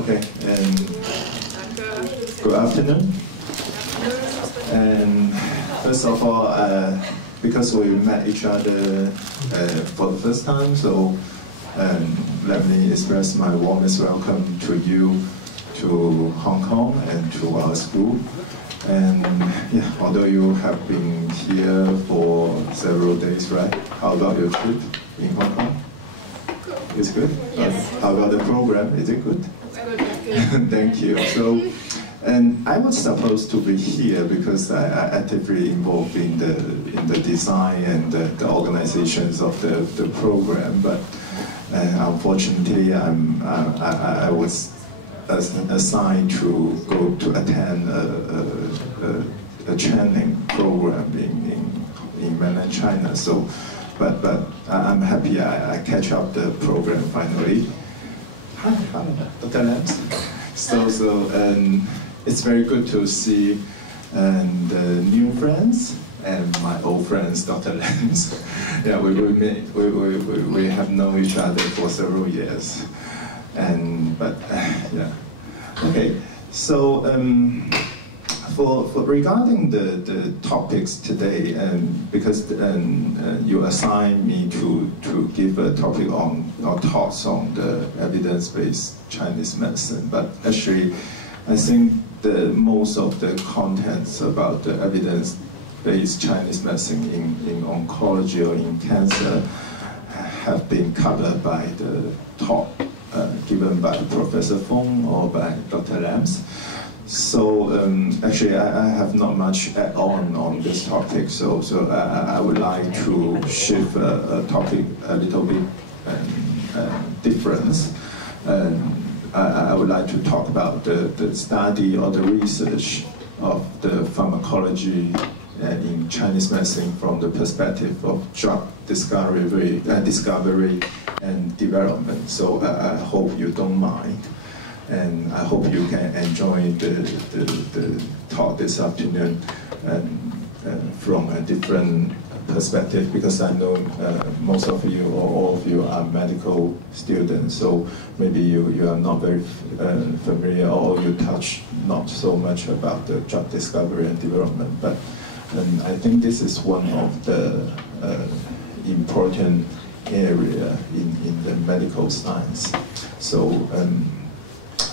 Okay, and good afternoon. And first of all, because we met each other for the first time, so let me express my warmest welcome to you, to Hong Kong, and to our school. And yeah, although you have been here for several days, right? How about your trip in Hong Kong? It's good? Yes. How about the program? Is it good? Good. Thank you. So, and I was supposed to be here because I actively involved in the design and the organizations of the program, but unfortunately I was assigned to go to attend a training program in mainland China. So, but I'm happy I catch up the program finally. Hi, Dr. Lams. So it's very good to see new friends and my old friends, Dr. Lams. Yeah, we have known each other for several years, but yeah. Okay, so for regarding the topics today, because you assigned me to give a topic on or talks on the evidence-based Chinese medicine, but actually I think most of the contents about the evidence-based Chinese medicine in oncology or in cancer have been covered by the talk given by Professor Feng or by Dr. Lams. So actually I have not much add on this topic, so I would like to shift a topic a little bit different. I would like to talk about the study or the research of the pharmacology in Chinese medicine from the perspective of drug discovery and development. So I hope you don't mind, and I hope you can enjoy the talk this afternoon from a different perspective, because I know most of you or all of you are medical students, so maybe you are not very familiar, or you touch not so much about the drug discovery and development, but I think this is one of the important area in the medical science. So,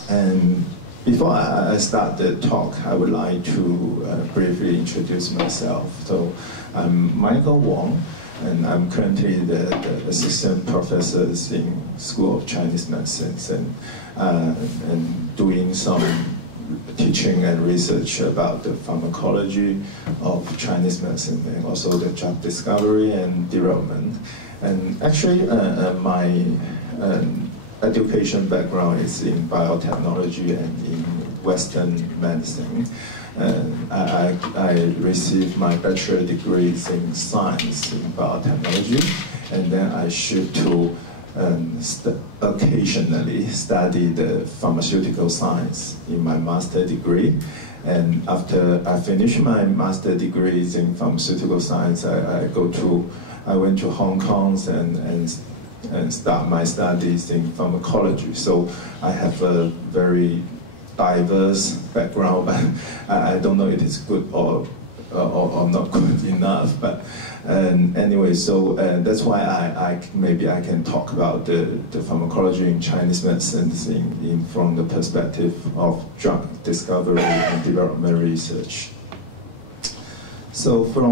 and before I start the talk, I would like to briefly introduce myself. So, I'm Michael Wong, and I'm currently the assistant professor in School of Chinese Medicine, and doing some teaching and research about the pharmacology of Chinese medicine and also the drug discovery and development. And actually, my education background is in biotechnology and in Western medicine. I received my bachelor degrees in science in biotechnology, and then I shift to occasionally study the pharmaceutical science in my master degree. And after I finished my master degrees in pharmaceutical science, I went to Hong Kong and start my studies in pharmacology. So I have a very diverse background, but I don't know if it's good or not good enough. But anyway, so that's why maybe I can talk about the pharmacology in Chinese medicine from the perspective of drug discovery and development research. So for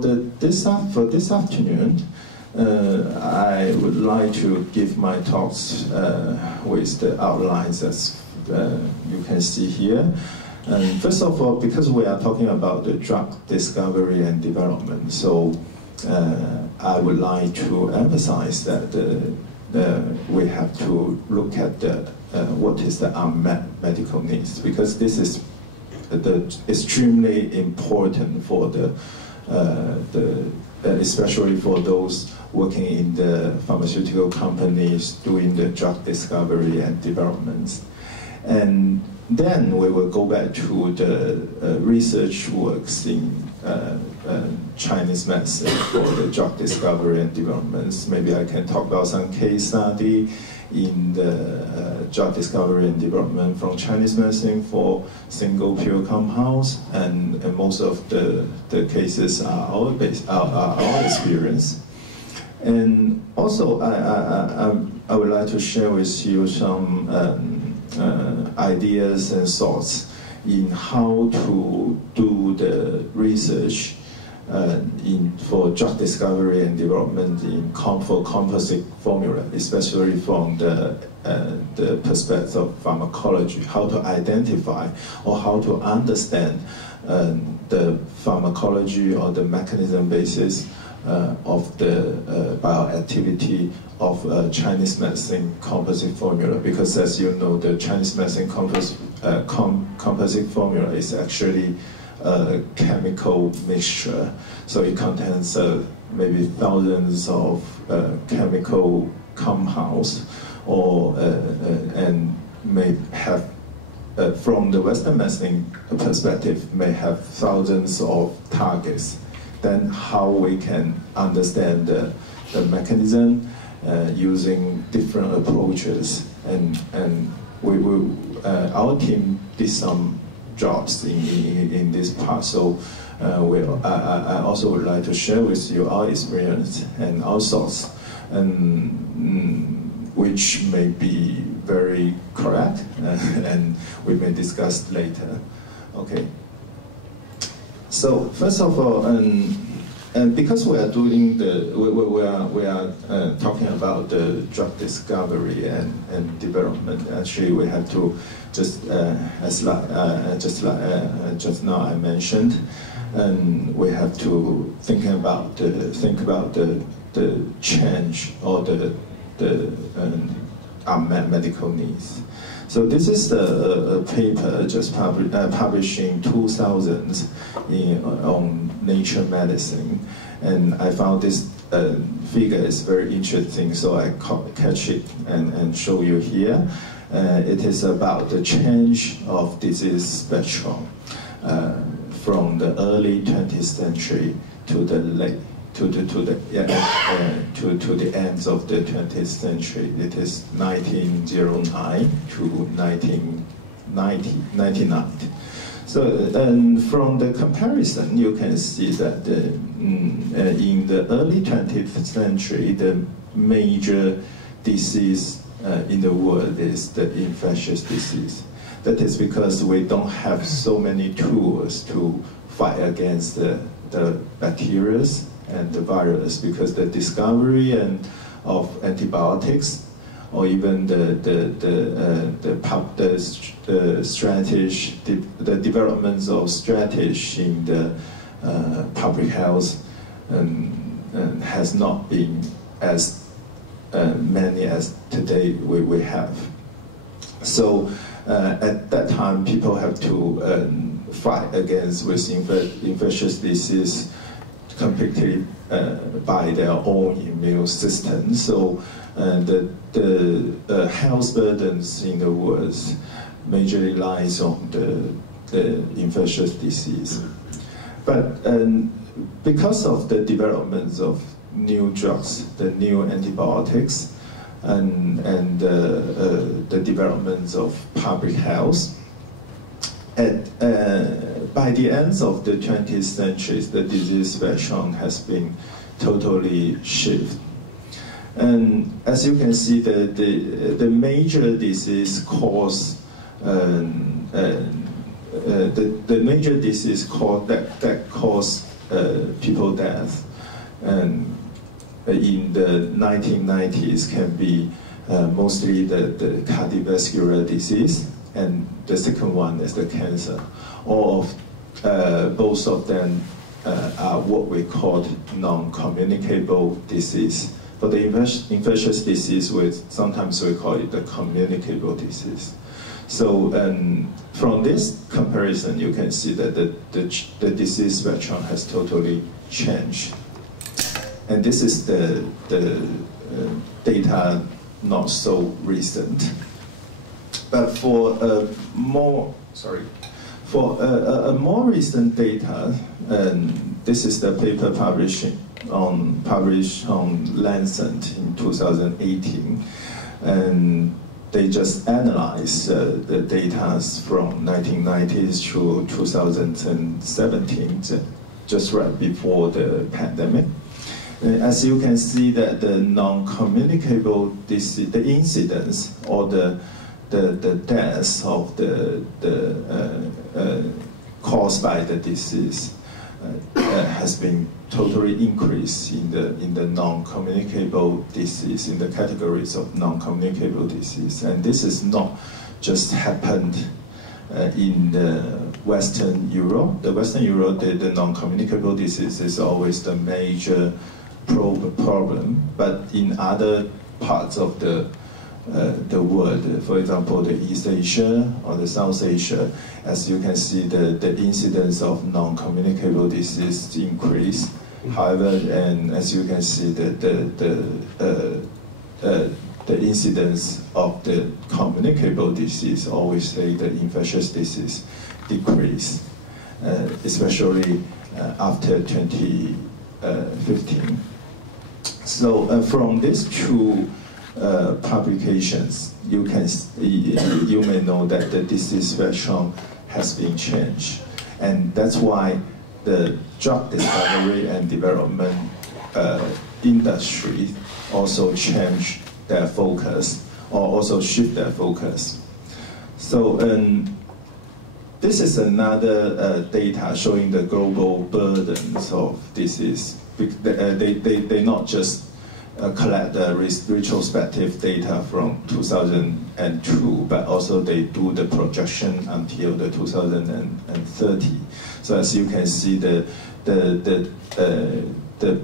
this afternoon, I would like to give my talks with the outlines as you can see here. And first of all, because we are talking about the drug discovery and development, so I would like to emphasize that we have to look at what is the unmet medical needs, because this is extremely important for especially for those working in the pharmaceutical companies doing the drug discovery and development. And then we will go back to the research works in Chinese medicine for the drug discovery and development. Maybe I can talk about some case study in the drug discovery and development from Chinese medicine for single pure compounds, and most of the cases are our experience. And also, I would like to share with you some ideas and thoughts in how to do the research for drug discovery and development for composite formula, especially from the perspective of pharmacology, how to identify or how to understand the pharmacology or the mechanism basis of the bioactivity of Chinese medicine composite formula, because as you know, the Chinese medicine composite formula is actually a chemical mixture, so it contains maybe thousands of chemical compounds, or and may have, from the Western medicine perspective, may have thousands of targets. Then how we can understand the mechanism using different approaches, and our team did some jobs in this part. So I also would like to share with you our experience and our thoughts, and which may be very correct, and we may discuss later. Okay. So first of all, and because we are doing we are talking about the drug discovery and development, actually we have to just now I mentioned, and we have to think about the change or the unmet medical needs. So this is a paper just published in 2000 on Nature Medicine, and I found this figure is very interesting, so I catch it and show you here. It is about the change of disease spectrum from the early 20th century to the late to the ends of the 20th century. It is 1909 to 1999. So, and from the comparison, you can see that in the early 20th century, the major disease in the world is the infectious disease. That is because we don't have so many tools to fight against the bacteria and the virus, because the discovery of antibiotics, or even the developments of strategy in the public health has not been as many as today we have. So at that time, people have to fight against with infectious disease completely by their own immune system. So the health burdens in the world majorly lies on the infectious disease. But because of the developments of new drugs, the new antibiotics, and the developments of public health, by the end of the 20th century, the disease spectrum has been totally shifted. And as you can see, the major disease cause, the major disease that cause people death, and in the 1990s can be mostly the cardiovascular disease, and the second one is the cancer. Both of them are what we call non-communicable disease. For the infectious disease, sometimes we call it the communicable disease. So from this comparison, you can see that the disease spectrum has totally changed. And this is the data not so recent. But for a more recent data, this is the paper published on Lancet in 2018. and they just analyzed the data from 1990s to 2017, just right before the pandemic. As you can see, that the non-communicable disease, the incidence or the deaths of caused by the disease has been totally increased in the non-communicable disease, in the categories of non-communicable disease. And this is not just happened in the Western Europe. The Western Europe, the non-communicable disease is always the major problem, but in other parts of the world, for example, the East Asia or the South Asia, as you can see, the incidence of non-communicable disease increase. However, and as you can see, the incidence of the communicable disease, always say the infectious disease, decrease, especially after 2015. So from these two publications, you may know that the disease spectrum has been changed, and that's why the drug discovery and development industry also change their focus, or also shift their focus. So this is another data showing the global burdens of disease. They not just collect the retrospective data from 2002, but also they do the projection until the 2030. So as you can see, the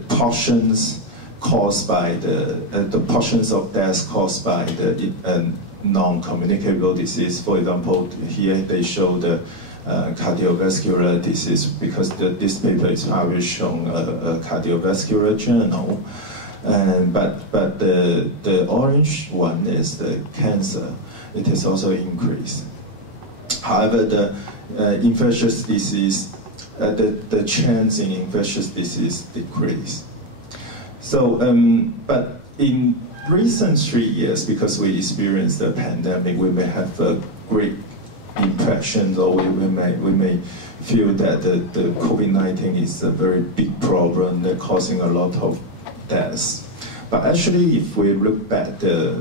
portions caused by the portions of deaths caused by the non-communicable disease. For example, here they show the cardiovascular disease, because this paper is published on a cardiovascular journal. But the orange one is the cancer. It is also increased. However, the infectious disease, the chance in infectious disease decreased. So, but in recent 3 years, because we experienced the pandemic, we may have a great impression, or we may feel that the COVID-19 is a very big problem, that causing a lot of deaths. But actually, if we look back the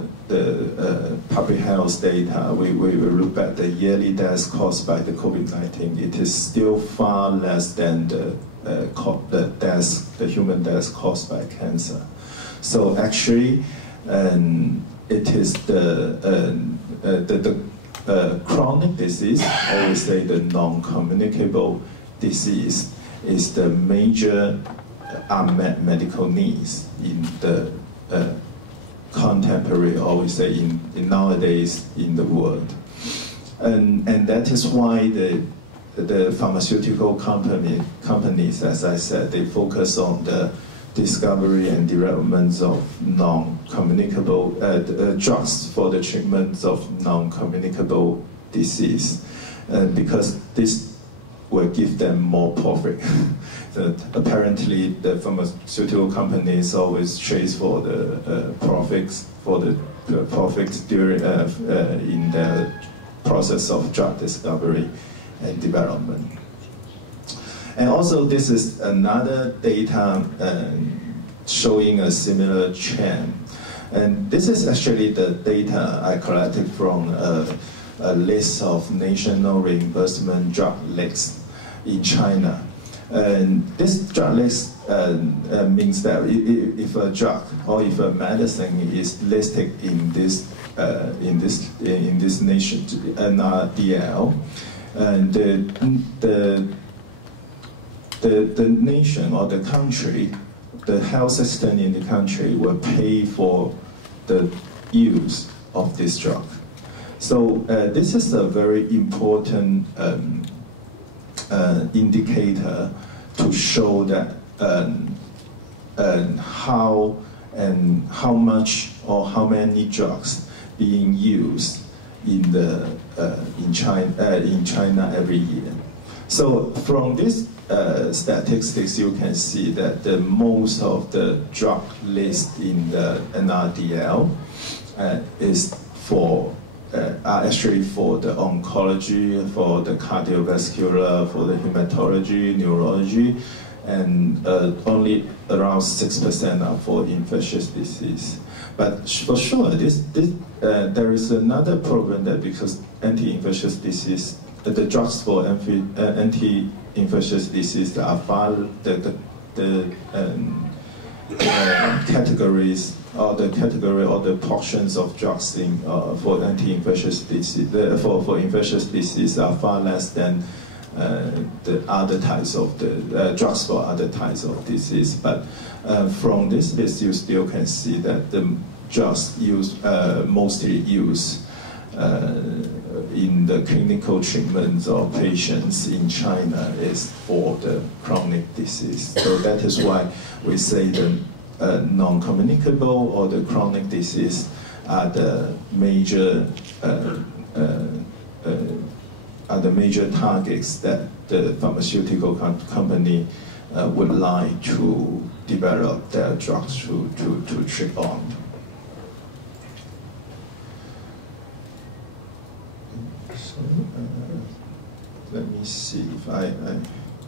public health data, we look at the yearly deaths caused by the COVID-19, it is still far less than the human deaths caused by cancer. So actually, it is the chronic disease, I always say the non-communicable disease, is the major unmet medical needs in the contemporary, or we say in nowadays in the world, and that is why the pharmaceutical companies, as I said, they focus on the discovery and development of non-communicable drugs for the treatment of non-communicable disease, because this will give them more profit. Apparently, the pharmaceutical companies always chase for the profits, during in the process of drug discovery and development. And also, this is another data showing a similar trend. And this is actually the data I collected from a list of national reimbursement drug lists in China. And this drug list means that if a drug or if a medicine is listed in this nation NRDL, and the nation or the country, the health system in the country will pay for the use of this drug. So this is a very important indicator to show that how much or how many drugs being used in China every year. So from this statistics, you can see that most of the drug list in the NRDL is for are actually for the oncology, for the cardiovascular, for the hematology, neurology, and only around 6% are for infectious disease. But for sure, there is another problem that because anti-infectious disease, the drugs for anti-infectious disease are far categories or the category or the portions of drugs in, for anti-infectious disease for infectious disease are far less than the other types of the drugs for other types of disease. But from this list, you still can see that the drugs mostly used in the clinical treatments of patients in China is for the chronic disease. So that is why we say the non-communicable or the chronic disease are the major targets that the pharmaceutical company would like to develop their drugs to treat on. So, let me see if I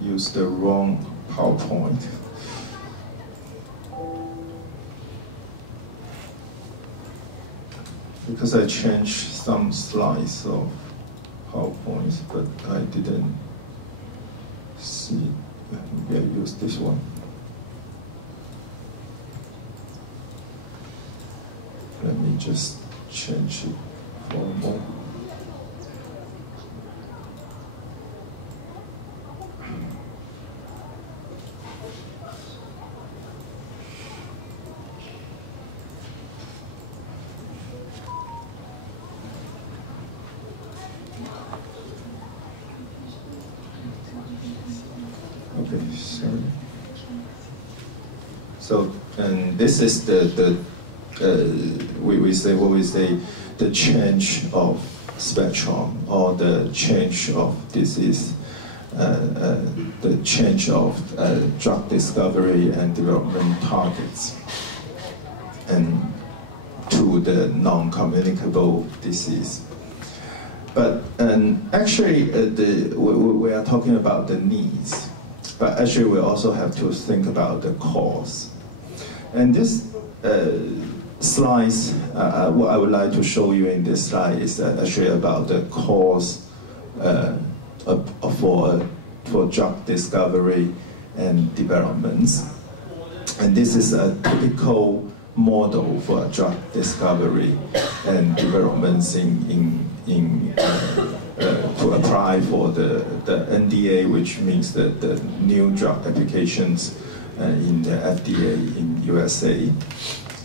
used the wrong PowerPoint. Because I changed some slides of PowerPoints, but I didn't see. Maybe I used this one. Let me just change it for a moment. Okay, sorry. So, and this is we say the change of spectrum or the change of disease, the change of drug discovery and development targets, and to the non-communicable disease. But actually, we are talking about the needs, but actually we also have to think about the cause. And this slides, what I would like to show you in this slide is actually about the cause for drug discovery and developments. And this is a typical model for drug discovery and developments to apply for the NDA, which means that the new drug applications in the FDA in USA.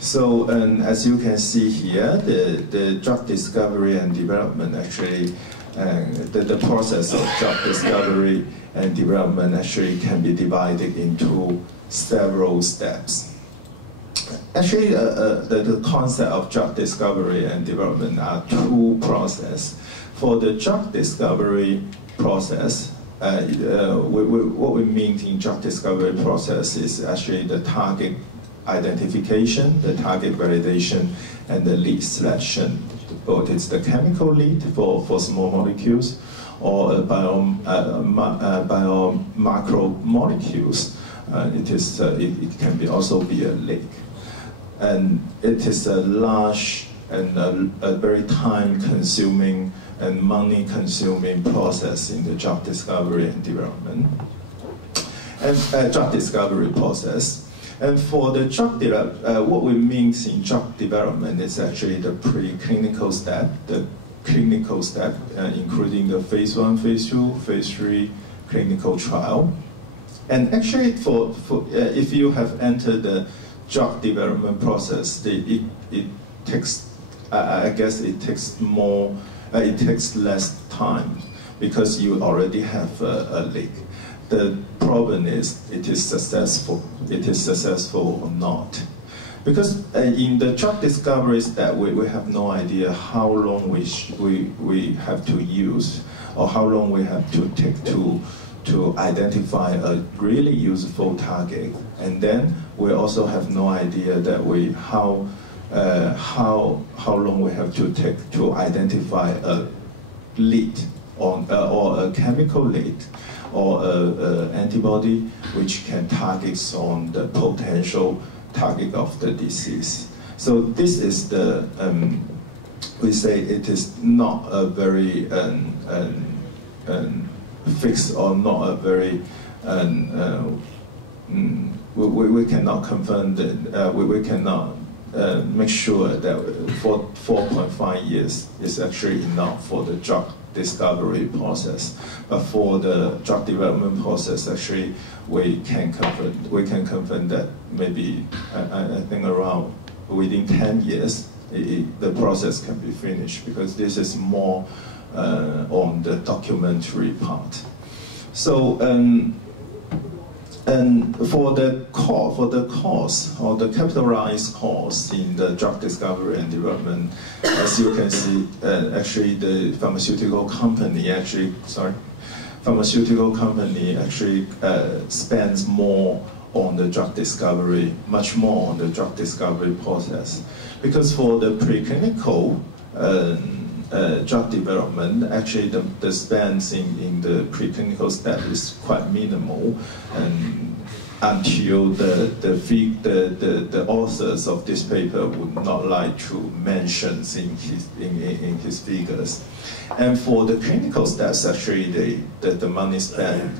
So, as you can see here, the drug discovery and development actually, the process of drug discovery and development actually can be divided into several steps. Actually, the concept of drug discovery and development are two processes. For the drug discovery process, what we mean in drug discovery process is actually the target identification, the target validation, and the lead selection. Both it's the chemical lead for small molecules or macromolecules. It can also be a lead. And it is a large and a very time-consuming and money-consuming process in the drug discovery and development, and drug discovery process. And for the drug development, what we mean in drug development is actually the preclinical step, the clinical step, including the phase 1, phase 2, phase 3 clinical trial. And actually, if you have entered the drug development process, it takes, I guess it takes more. It takes less time because you already have a lead. The problem is it is successful. It is successful or not. Because in the drug discovery step, we have no idea how long we have to use or how long we have to take to identify a really useful target. And then we also have no idea that how how long we have to take to identify a lead or a chemical lead or a antibody which can target on the potential target of the disease. So this is the, we say it is not a very fixed or not a very, we cannot confirm that, we cannot make sure that 4.5 years is actually enough for the drug discovery process. But for the drug development process, actually, we can confirm that maybe, I think around within 10 years, the process can be finished, because this is more on the documentary part. So, and for the cost or the capitalized cost in the drug discovery and development, as you can see, actually the pharmaceutical company actually spends more on the drug discovery, much more on the drug discovery process, because for the preclinical drug development, actually the spends in the preclinical step is quite minimal, and until the authors of this paper would not like to mention in his figures. And for the clinical steps, actually the money spent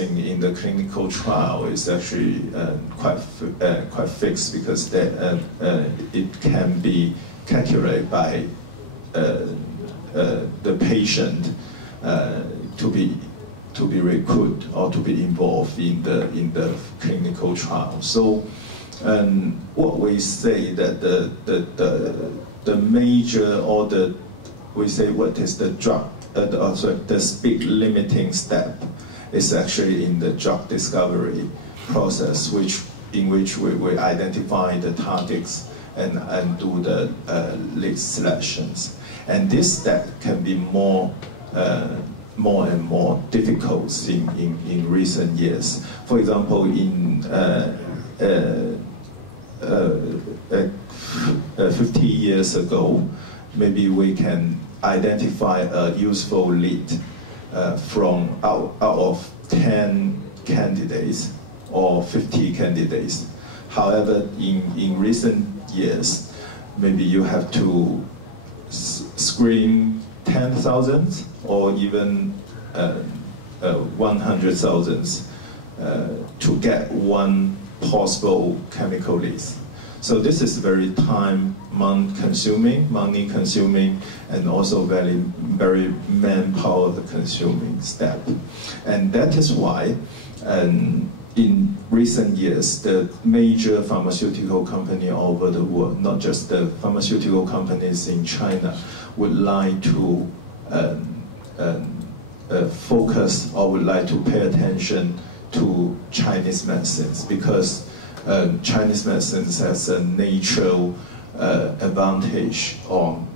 in the clinical trial is actually quite fixed, because it can be calculated by the patient to be recruited or to be involved in the clinical trial. So, what we say that the major, or we say what is the drug, the speed limiting step is actually in the drug discovery process, in which we identify the targets and do the lead selections. And this step can be more and more difficult in recent years. For example, in 50 years ago, maybe we can identify a useful lead from out of 10 candidates or 50 candidates. However, in recent years, maybe you have to screen 10,000 or even 100,000 to get one possible chemical lead. So this is very money consuming, and also very manpower consuming step. And that is why, in recent years, the major pharmaceutical company all over the world, not just the pharmaceutical companies in China, would like to focus or would like to pay attention to Chinese medicines, because Chinese medicines has a natural advantage on,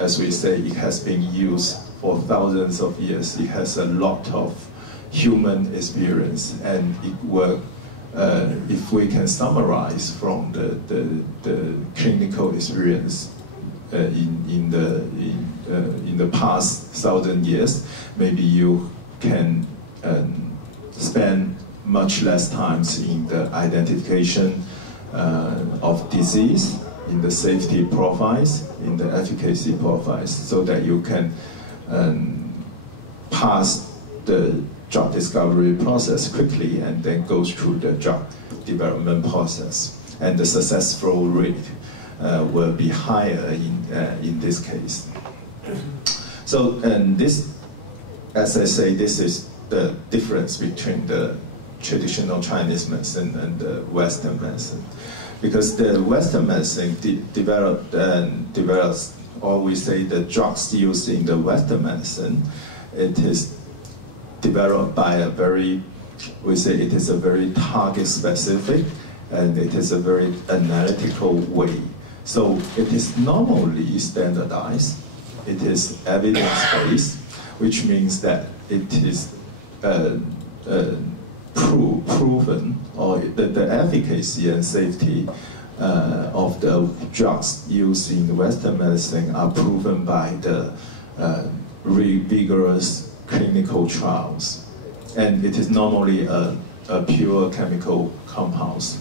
as we say, it has been used for thousands of years. It has a lot of human experience, and it works. If we can summarize from the clinical experience in the past 1,000 years, maybe you can spend much less time in the identification of disease, in the safety profiles, in the efficacy profiles, so that you can pass the drug discovery process quickly and then go through the drug development process. And the successful rate will be higher in this case. So, and this, as I say, this is the difference between the traditional Chinese medicine and the Western medicine. Because the Western medicine develops, or we say the drugs used in the Western medicine, it is developed by a very, we say it is a very target specific, and it is a very analytical way. So it is normally standardized, it is evidence-based, which means that it is proven, or the efficacy and safety of the drugs used in Western medicine are proven by the rigorous clinical trials. And it is normally a pure chemical compounds.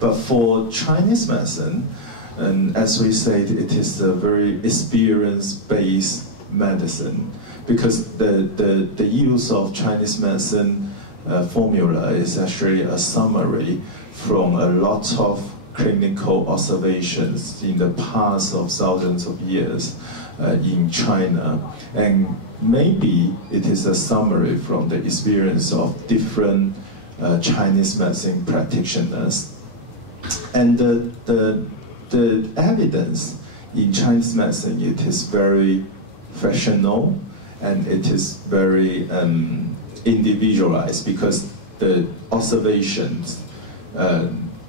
But for Chinese medicine, and as we said, it is a very experience-based medicine, because the use of Chinese medicine formula is actually a summary from a lot of clinical observations in the past of thousands of years in China. And maybe it is a summary from the experience of different Chinese medicine practitioners. And the evidence in Chinese medicine, it is very fractional, and it is very individualized, because the observations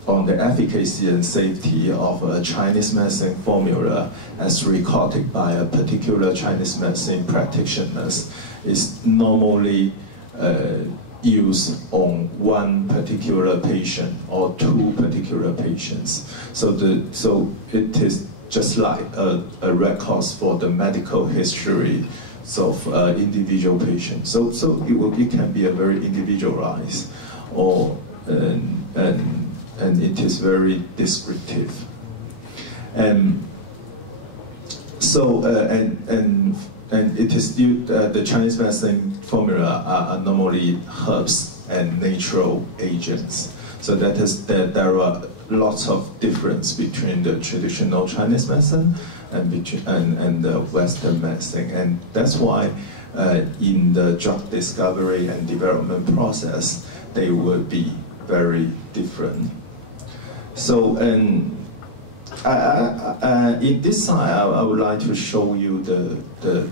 on the efficacy and safety of a Chinese medicine formula as recorded by a particular Chinese medicine practitioners is normally used on one particular patient or two particular patients. So it is just like a records for the medical history of individual patients. So it can be a very individualized, or and it is very descriptive. And so and it is the Chinese medicine formula are normally herbs and natural agents. So that is that there are lots of difference between the traditional Chinese medicine and the Western medicine, and that's why in the drug discovery and development process they will be very different. So in this slide, I would like to show you the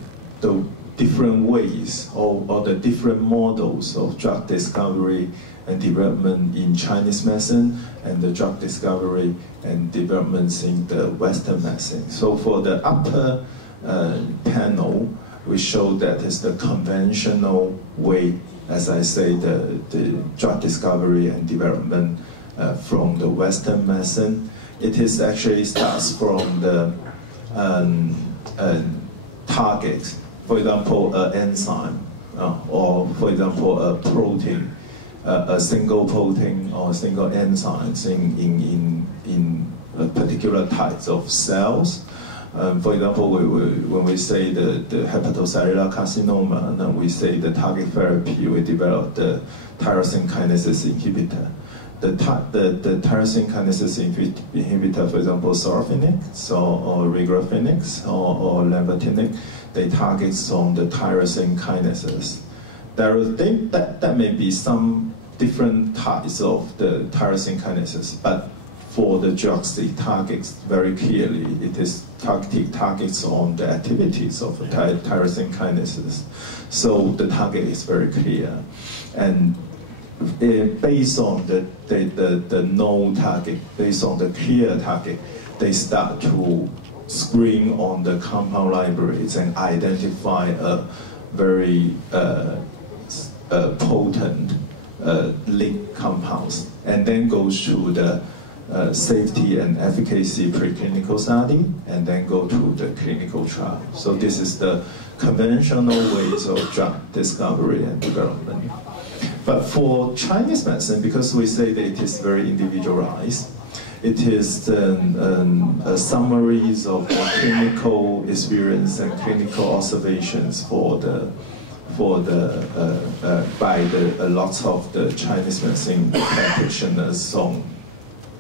different ways or the different models of drug discovery and development in Chinese medicine, and the drug discovery and developments in the Western medicine. So for the upper panel, we show that is the conventional way, as I say, the drug discovery and development from the Western medicine. It is actually starts from the target, for example, an enzyme, or for example, a protein, a single protein or single enzymes in particular types of cells. For example, when we say the hepatocellular carcinoma, then we say the target therapy, we develop the tyrosine kinase inhibitor. The tyrosine kinase inhibitor, for example, sorafenib, or regorafenib, or lenvatinib, they target on the tyrosine kinases. That may be some different types of the tyrosine kinases, but for the drugs, it targets very clearly. It is targets on the activities of the tyrosine kinases. So the target is very clear. And based on the known target, based on the clear target, they start to screen on the compound libraries and identify a very potent lead compounds, and then goes to the safety and efficacy preclinical study, and then go to the clinical trial. So this is the conventional ways of drug discovery and development. But for Chinese medicine, because we say that it is very individualized, it is summaries of clinical experience and clinical observations by a lot of the Chinese medicine practitioners. On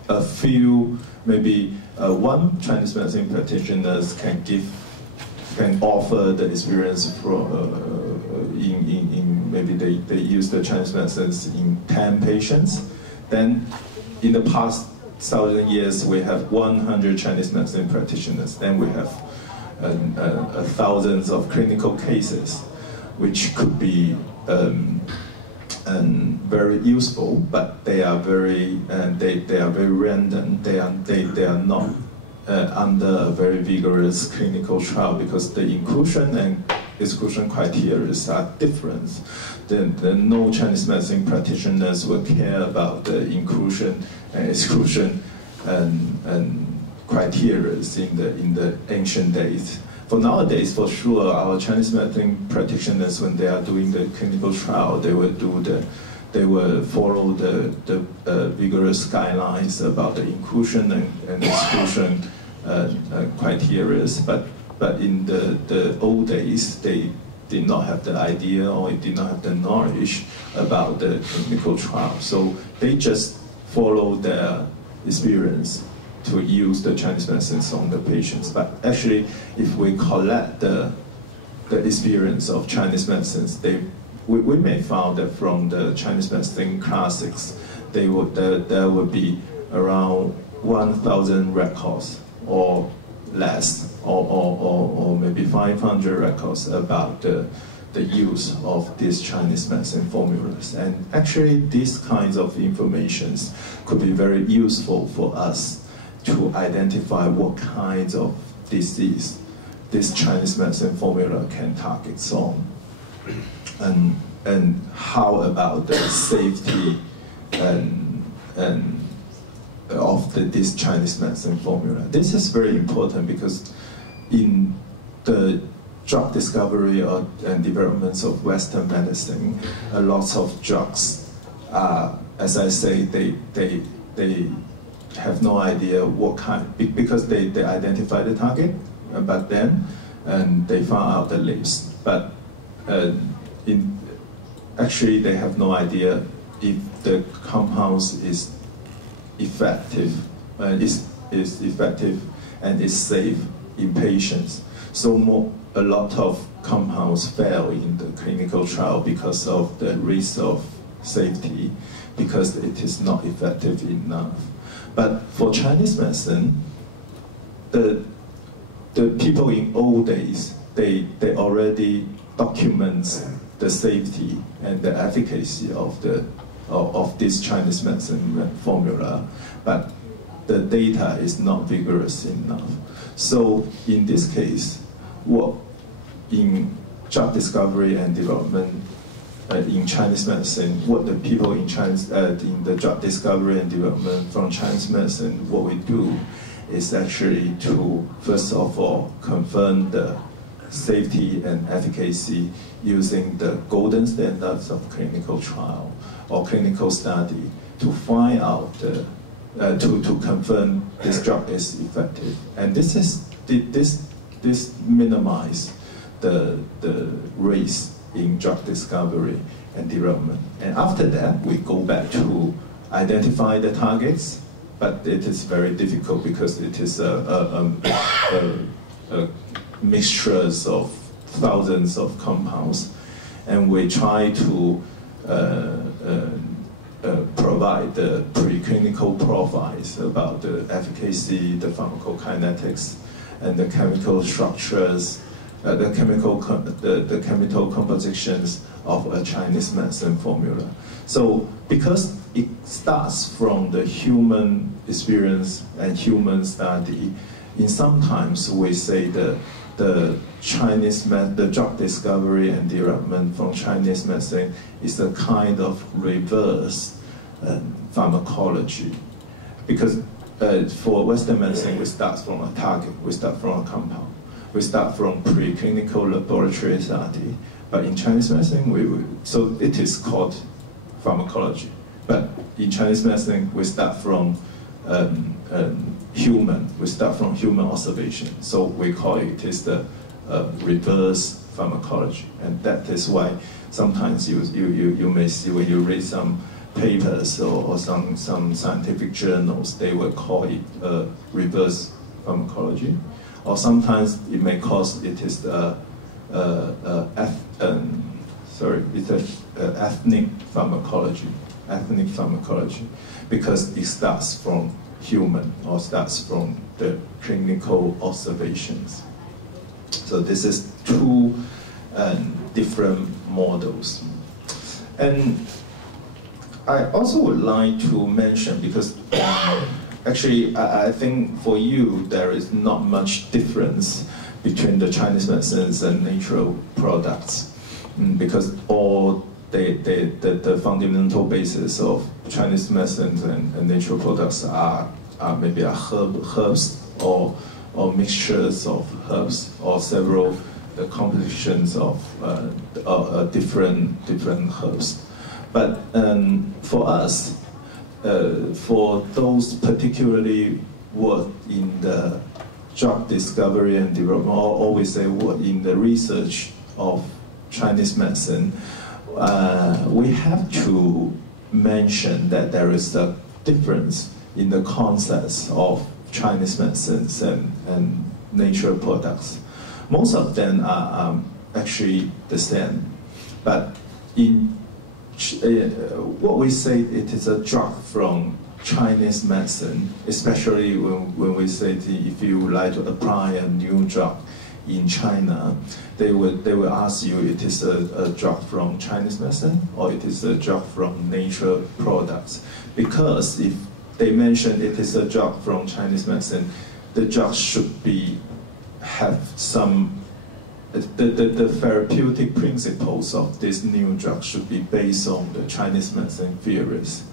a few, maybe one Chinese medicine practitioners can offer the experience from maybe they use the Chinese medicines in 10 patients. Then in the past 1,000 years, we have 100 Chinese medicine practitioners. Then we have thousands of clinical cases, which could be very useful, but they are very random. They are not under a very vigorous clinical trial, because the inclusion and exclusion criteria are different. No Chinese medicine practitioners will care about the inclusion and exclusion and criteria in the ancient days. For nowadays, for sure, our Chinese medicine practitioners, when they are doing the clinical trial, they will follow the vigorous guidelines about the inclusion and exclusion criteria. But in the old days, they did not have the idea or did not have the knowledge about the clinical trial. So they just follow their experience to use the Chinese medicines on the patients. But actually, if we collect the experience of Chinese medicines, we may find that from the Chinese medicine classics, there would be around 1,000 records or less, or maybe 500 records about the use of these Chinese medicine formulas. And actually, these kinds of informations could be very useful for us to identify what kinds of disease this Chinese medicine formula can target on. And how about the safety of this Chinese medicine formula? This is very important because in the drug discovery and developments of Western medicine, a lot of drugs are, as I say, they have no idea what kind, because they identify the target, but then they found out the list. But actually, they have no idea if the compounds is effective, is effective and is safe in patients. So a lot of compounds fail in the clinical trial because of the risk of safety, because it is not effective enough. But for Chinese medicine, the people in old days, they already document the safety and the efficacy of this Chinese medicine formula, but the data is not vigorous enough. So in this case, in drug discovery and development in Chinese medicine, what the people in the drug discovery and development from Chinese medicine, what we do is actually to, first of all, confirm the safety and efficacy using the golden standards of clinical trial or clinical study to find out to confirm this drug is effective. And this minimize the risk in drug discovery and development. And after that, we go back to identify the targets, but it is very difficult because it is a mixtures of thousands of compounds, and we try to provide the preclinical profiles about the efficacy, the pharmacokinetics, and the chemical structures, the chemical compositions of a Chinese medicine formula. So because it starts from the human experience and human study, sometimes we say the drug discovery and development from Chinese medicine is a kind of reverse pharmacology. Because for Western medicine, we start from a target, we start from a compound, we start from preclinical laboratory study. But in Chinese medicine, so it is called pharmacology. But in Chinese medicine, we start from human observation. So we call it is the reverse pharmacology. And that is why sometimes you may see when you read some papers or some scientific journals, they will call it reverse pharmacology. Or sometimes it may cause it is ethnic pharmacology, because it starts from human or starts from the clinical observations. So this is two different models. And I also would like to mention, because actually I think for you there is not much difference between the Chinese medicines and natural products, because all the fundamental basis of Chinese medicines and natural products are maybe herbs or mixtures of herbs or several compositions of different herbs. But for us, for those particularly work in the drug discovery and development, or always say work in the research of Chinese medicine, we have to mention that there is a difference in the concepts of Chinese medicines and natural products. Most of them are actually the same, but in what we say it is a drug from Chinese medicine, especially when we say if you would like to apply a new drug in China, they will ask you it is a drug from Chinese medicine or it is a drug from natural products. Because if they mention it is a drug from Chinese medicine, the drug should have some, the therapeutic principles of this new drug should be based on the Chinese medicine theories.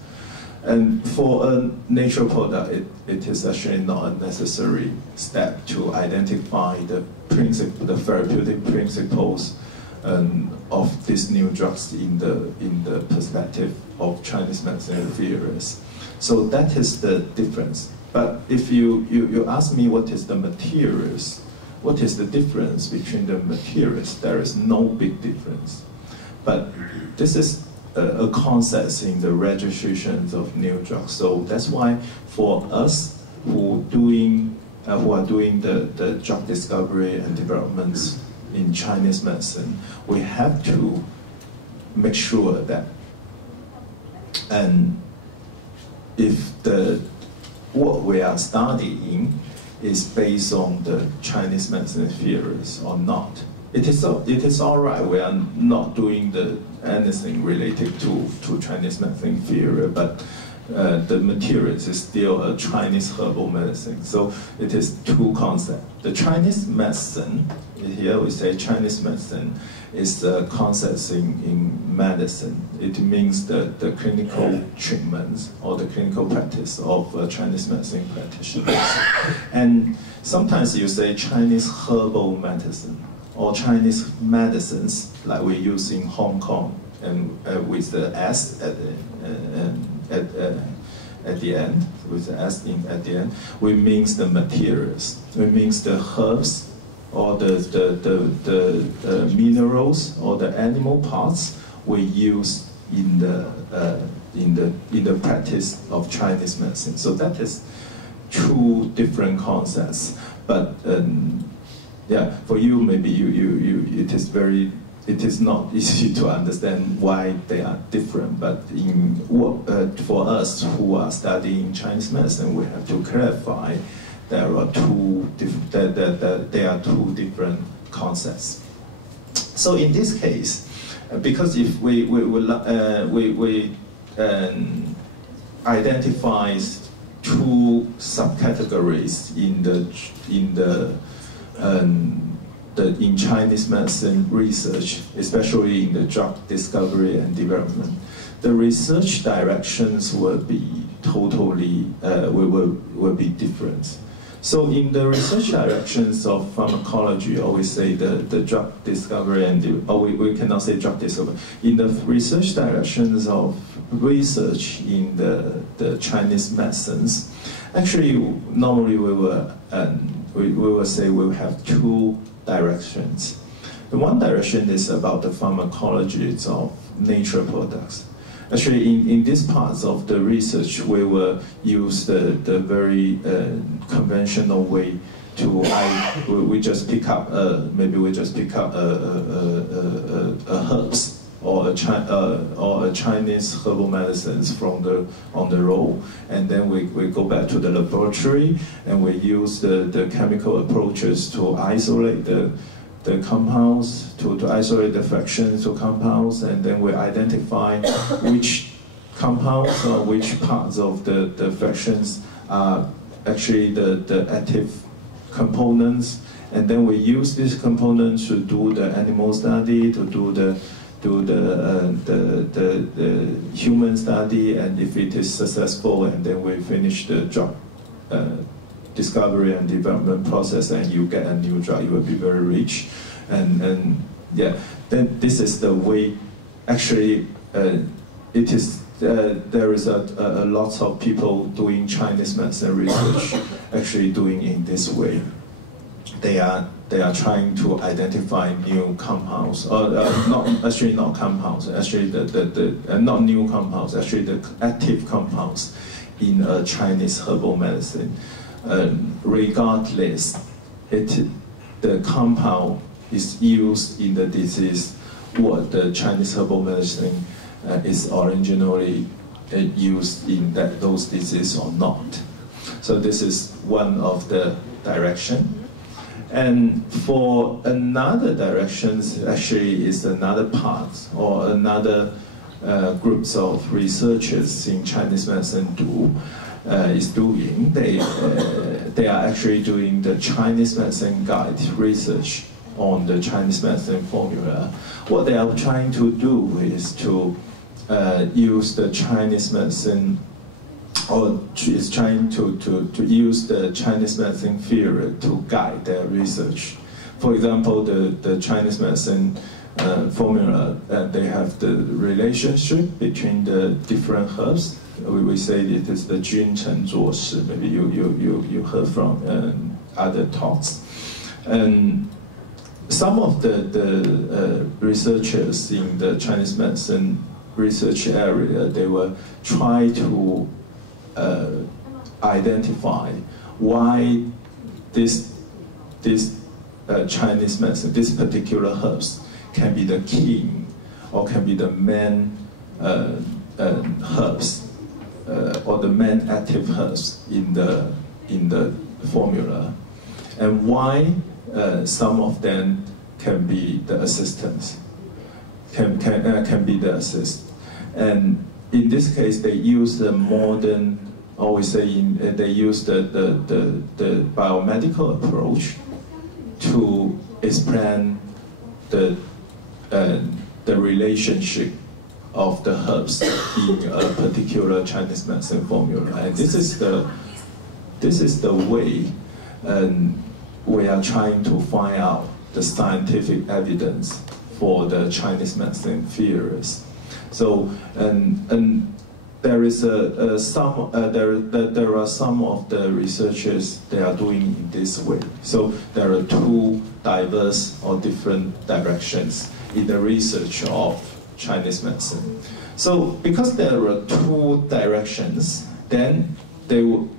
And for a natural product, it is actually not a necessary step to identify the therapeutic principles of these new drugs in the perspective of Chinese medicine theories. So that is the difference. But if you ask me what is the materials, what is the difference between the materials, there is no big difference. But this is a concept in the registrations of new drugs. So that's why for us who are doing the drug discovery and developments in Chinese medicine, we have to make sure that, and if what we are studying is based on the Chinese medicine theories or not. It is all right. We are not doing anything related to Chinese medicine theory, but the materials is still a Chinese herbal medicine. So it is two concepts. The Chinese medicine, here we say Chinese medicine, is the concept in medicine. It means the clinical treatments or the clinical practice of Chinese medicine practitioners. And sometimes you say Chinese herbal medicine or Chinese medicines, like we use in Hong Kong, and with the S at the end, with the S at the end, we means the materials. We means the herbs or the minerals or the animal parts we use in the practice of Chinese medicine. So that is two different concepts. But yeah, for you maybe it is not easy to understand why they are different. But for us who are studying Chinese medicine, we have to clarify there are two different concepts. So in this case, because if we identify two subcategories in Chinese medicine research, especially in the drug discovery and development, the research directions will be totally will be different. So in the research directions of pharmacology, or we say the drug discovery and we cannot say drug discovery. In the research directions of research in the Chinese medicines, actually normally we will say we will have two directions. The one direction is about the pharmacology of natural products. Actually, in these parts of the research, we will use the very conventional way to we just pick up maybe we just pick up herbs or a Chinese herbal medicines on the roll, and then we go back to the laboratory and we use the chemical approaches to isolate the compounds, to isolate the fractions of compounds, and then we identify which compounds or which parts of the fractions are actually the active components, and then we use these components to do the animal study, to do the human study, and if it is successful, and then we finish the drug discovery and development process, and you get a new drug, you will be very rich. And yeah, then this is the way. Actually, it is. There is a lot of people doing Chinese medicine research actually doing in this way. They are trying to identify new compounds, or not compounds. Actually, not new compounds. Actually, the active compounds in a Chinese herbal medicine. Regardless, the compound is used in the disease, what the Chinese herbal medicine is originally used in those diseases or not. So this is one of the direction. And for another directions, actually is another part or another groups of researchers in Chinese medicine is doing. They are actually doing the Chinese medicine guide research on the Chinese medicine formula. What they are trying to do is to use the Chinese medicine, or is trying to use the Chinese medicine theory to guide their research. For example, the Chinese medicine formula, they have the relationship between the different herbs. We say it is the 君臣佐使. Maybe you heard from other talks. And some of the researchers in the Chinese medicine research area, they will try to identify why this Chinese medicine, this particular herbs, can be the king or can be the main herbs or the main active herbs in the formula, and why some of them can be the assistants, can be the assist. And in this case, they use the modern, or we say they use the biomedical approach to explain the relationship of the herbs in a particular Chinese medicine formula. And this is the way we are trying to find out the scientific evidence for the Chinese medicine theories. So and there is there are some of the researchers they are doing in this way. So there are two diverse or different directions in the research of Chinese medicine. So because there are two directions, then they would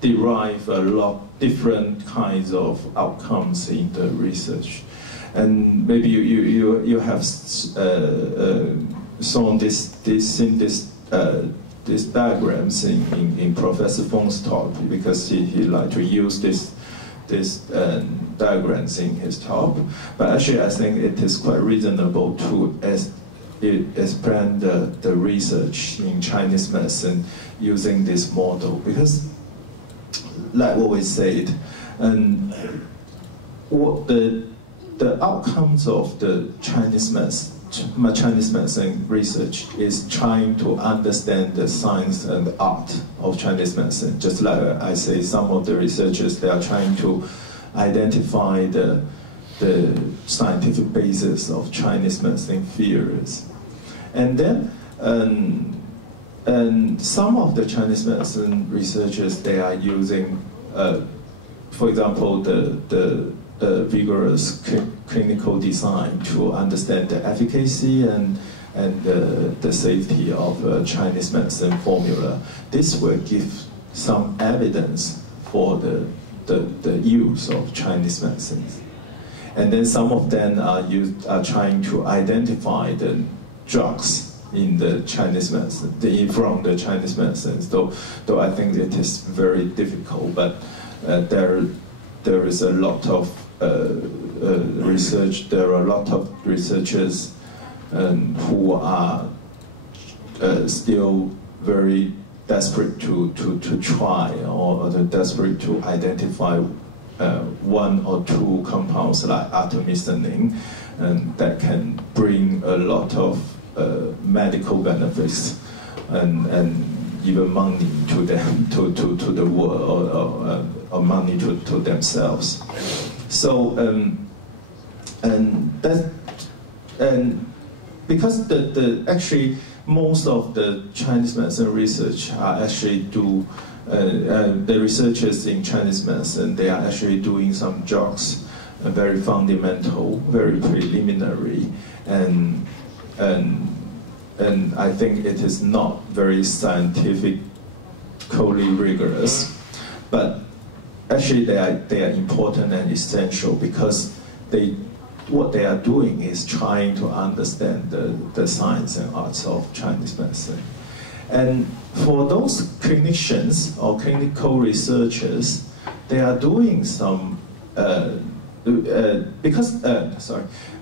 derive a lot different kinds of outcomes in the research. And maybe you have shown these diagrams in Professor Feng's talk, because he liked to use this diagrams in his talk. But actually, I think it is quite reasonable to explain the research in Chinese medicine using this model, because, like what we said, and what the outcomes of the Chinese medicine research is trying to understand the science and the art of Chinese medicine. Just like I say, some of the researchers, they are trying to identify the scientific basis of Chinese medicine theories. And then and some of the Chinese medicine researchers, they are using, for example, the vigorous clinical design to understand the efficacy and the safety of Chinese medicine formula. This will give some evidence for the use of Chinese medicines. And then some of them are trying to identify the drugs in the Chinese medicine, from the Chinese medicines. Though I think it is very difficult, but there is a lot of research. There are a lot of researchers who are still very desperate to try, or desperate to identify one or two compounds like artemisinin, and that can bring a lot of medical benefits, and even money to them, to the world, or money to themselves. So and because actually most of the Chinese medicine research are actually the researchers in Chinese medicine, they are actually doing some drugs, very fundamental, very preliminary, and I think it is not very scientifically rigorous, but actually they are important and essential because what they are doing is trying to understand the science and arts of Chinese medicine. And for those clinicians or clinical researchers, they are doing some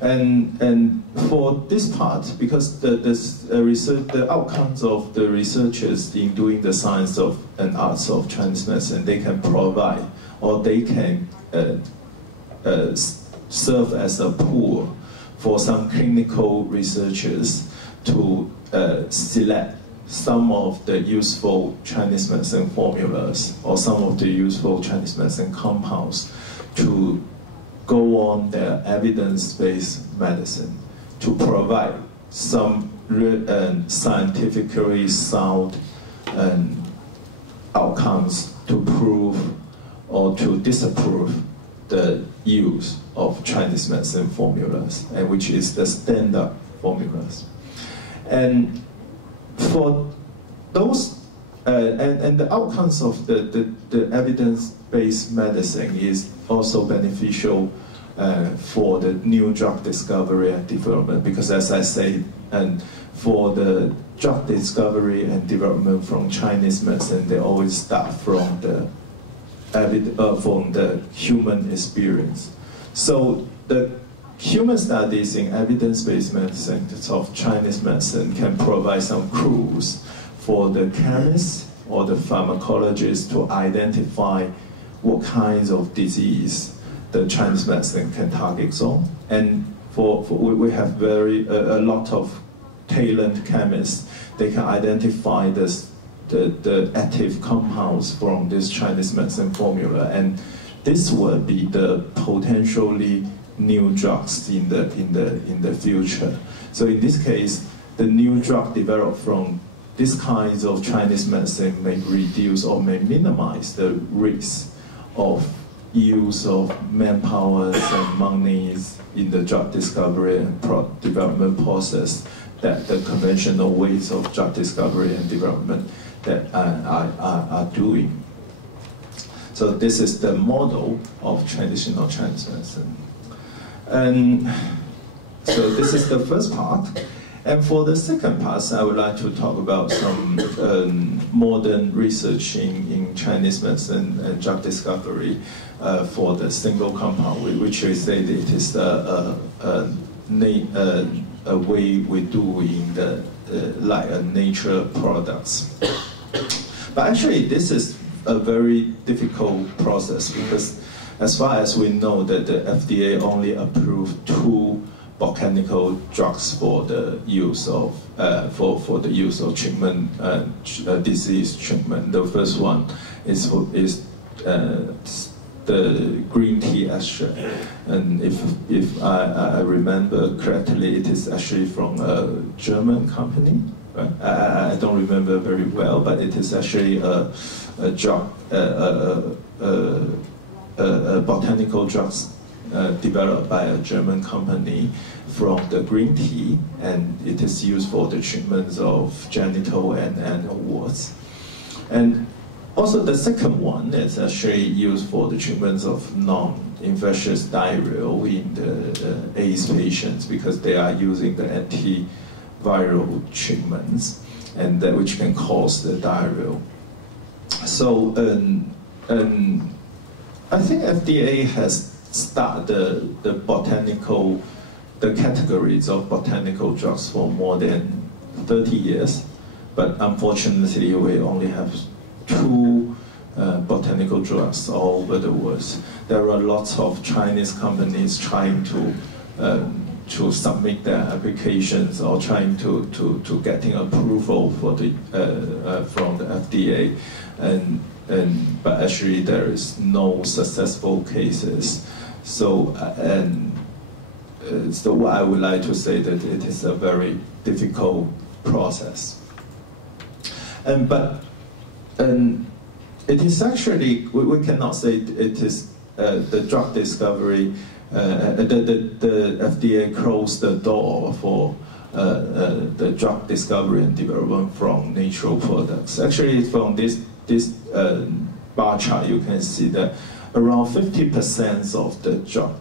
and for this part, because the outcomes of the researchers in doing the science of and arts of Chinese medicine, they can provide, or they can serve as a pool for some clinical researchers to select some of the useful Chinese medicine formulas or some of the useful Chinese medicine compounds to go on their evidence-based medicine, to provide some scientifically sound outcomes to prove or to disapprove the use of Chinese medicine formulas, and which is the standard formulas. And for those, and the outcomes of the evidence-based medicine is also beneficial for the new drug discovery and development, because as I say, and for the drug discovery and development from Chinese medicine, they always start from the human experience. So the human studies in evidence-based medicine of Chinese medicine can provide some clues for the chemists or the pharmacologists to identify what kinds of disease the Chinese medicine can target on. And we have a lot of talented chemists. They can identify the active compounds from this Chinese medicine formula, and this will be the potentially new drugs in the future. So in this case, the new drug developed from these kinds of Chinese medicine may reduce or may minimize the risk of use of manpower and monies in the drug discovery and development process that the conventional ways of drug discovery and development that are doing. So this is the model of traditional Chinese medicine. And so this is the first part. And for the second part, I would like to talk about some modern research in Chinese medicine and drug discovery for the single compound, which we say that it is a way we do in the like nature products. But actually, this is a very difficult process because, as far as we know, that the FDA only approved 2 botanical drugs for the use of treatment, disease treatment. The first one is the green tea extract, and if I remember correctly, it is actually from a German company. Right? I don't remember very well, but it is actually a drug, botanical drugs developed by a German company from the green tea, and it is used for the treatments of genital and anal warts. And also the second one is actually used for the treatments of non-infectious diarrhea in the AIDS patients, because they are using the antiviral treatments, and that which can cause the diarrhea. So I think FDA has started the categories of botanical drugs for more than 30 years, but unfortunately we only have 2 botanical drugs all over the world. There are lots of Chinese companies trying to to submit their applications or trying to getting approval for the from the FDA, but actually there is no successful cases. So so what I would like to say that it is a very difficult process. But it is actually, we cannot say it is the drug discovery, the FDA closed the door for the drug discovery and development from natural products. Actually, from this bar chart, you can see that around 50% of the drug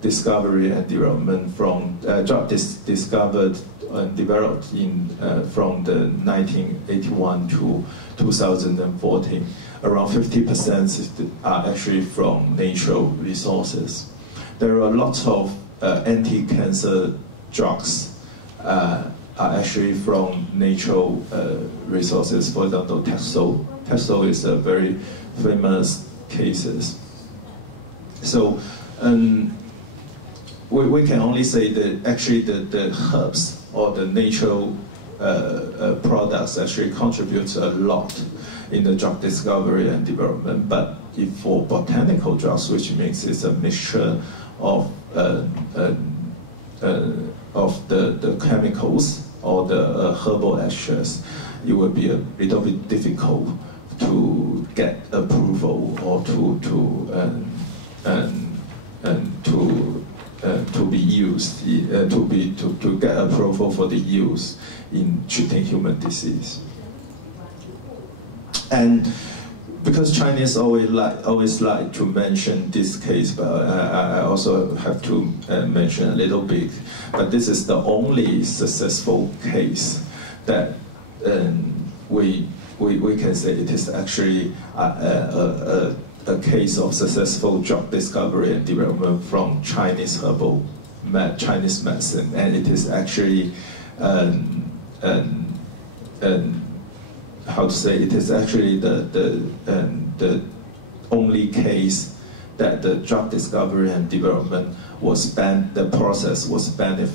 discovery and development from drug discovered and developed in from the 1981 to 2014, around 50% are actually from natural resources. There are lots of anti-cancer drugs are actually from natural resources. For example, Taxol. Taxol is a very famous case. So we can only say that actually the herbs or the natural products actually contribute a lot in the drug discovery and development. But if for botanical drugs, which means it's a mixture of the chemicals or the herbal extras, it will be a little bit difficult to get approval or to be used, to get approval for the use in treating human disease. And because Chinese always like to mention this case, but I also have to mention a little bit. But this is the only successful case that we can say it is actually a case of successful drug discovery and development from Chinese Chinese medicine, and it is actually how to say, it is actually the only case that the drug discovery and development the process was benefit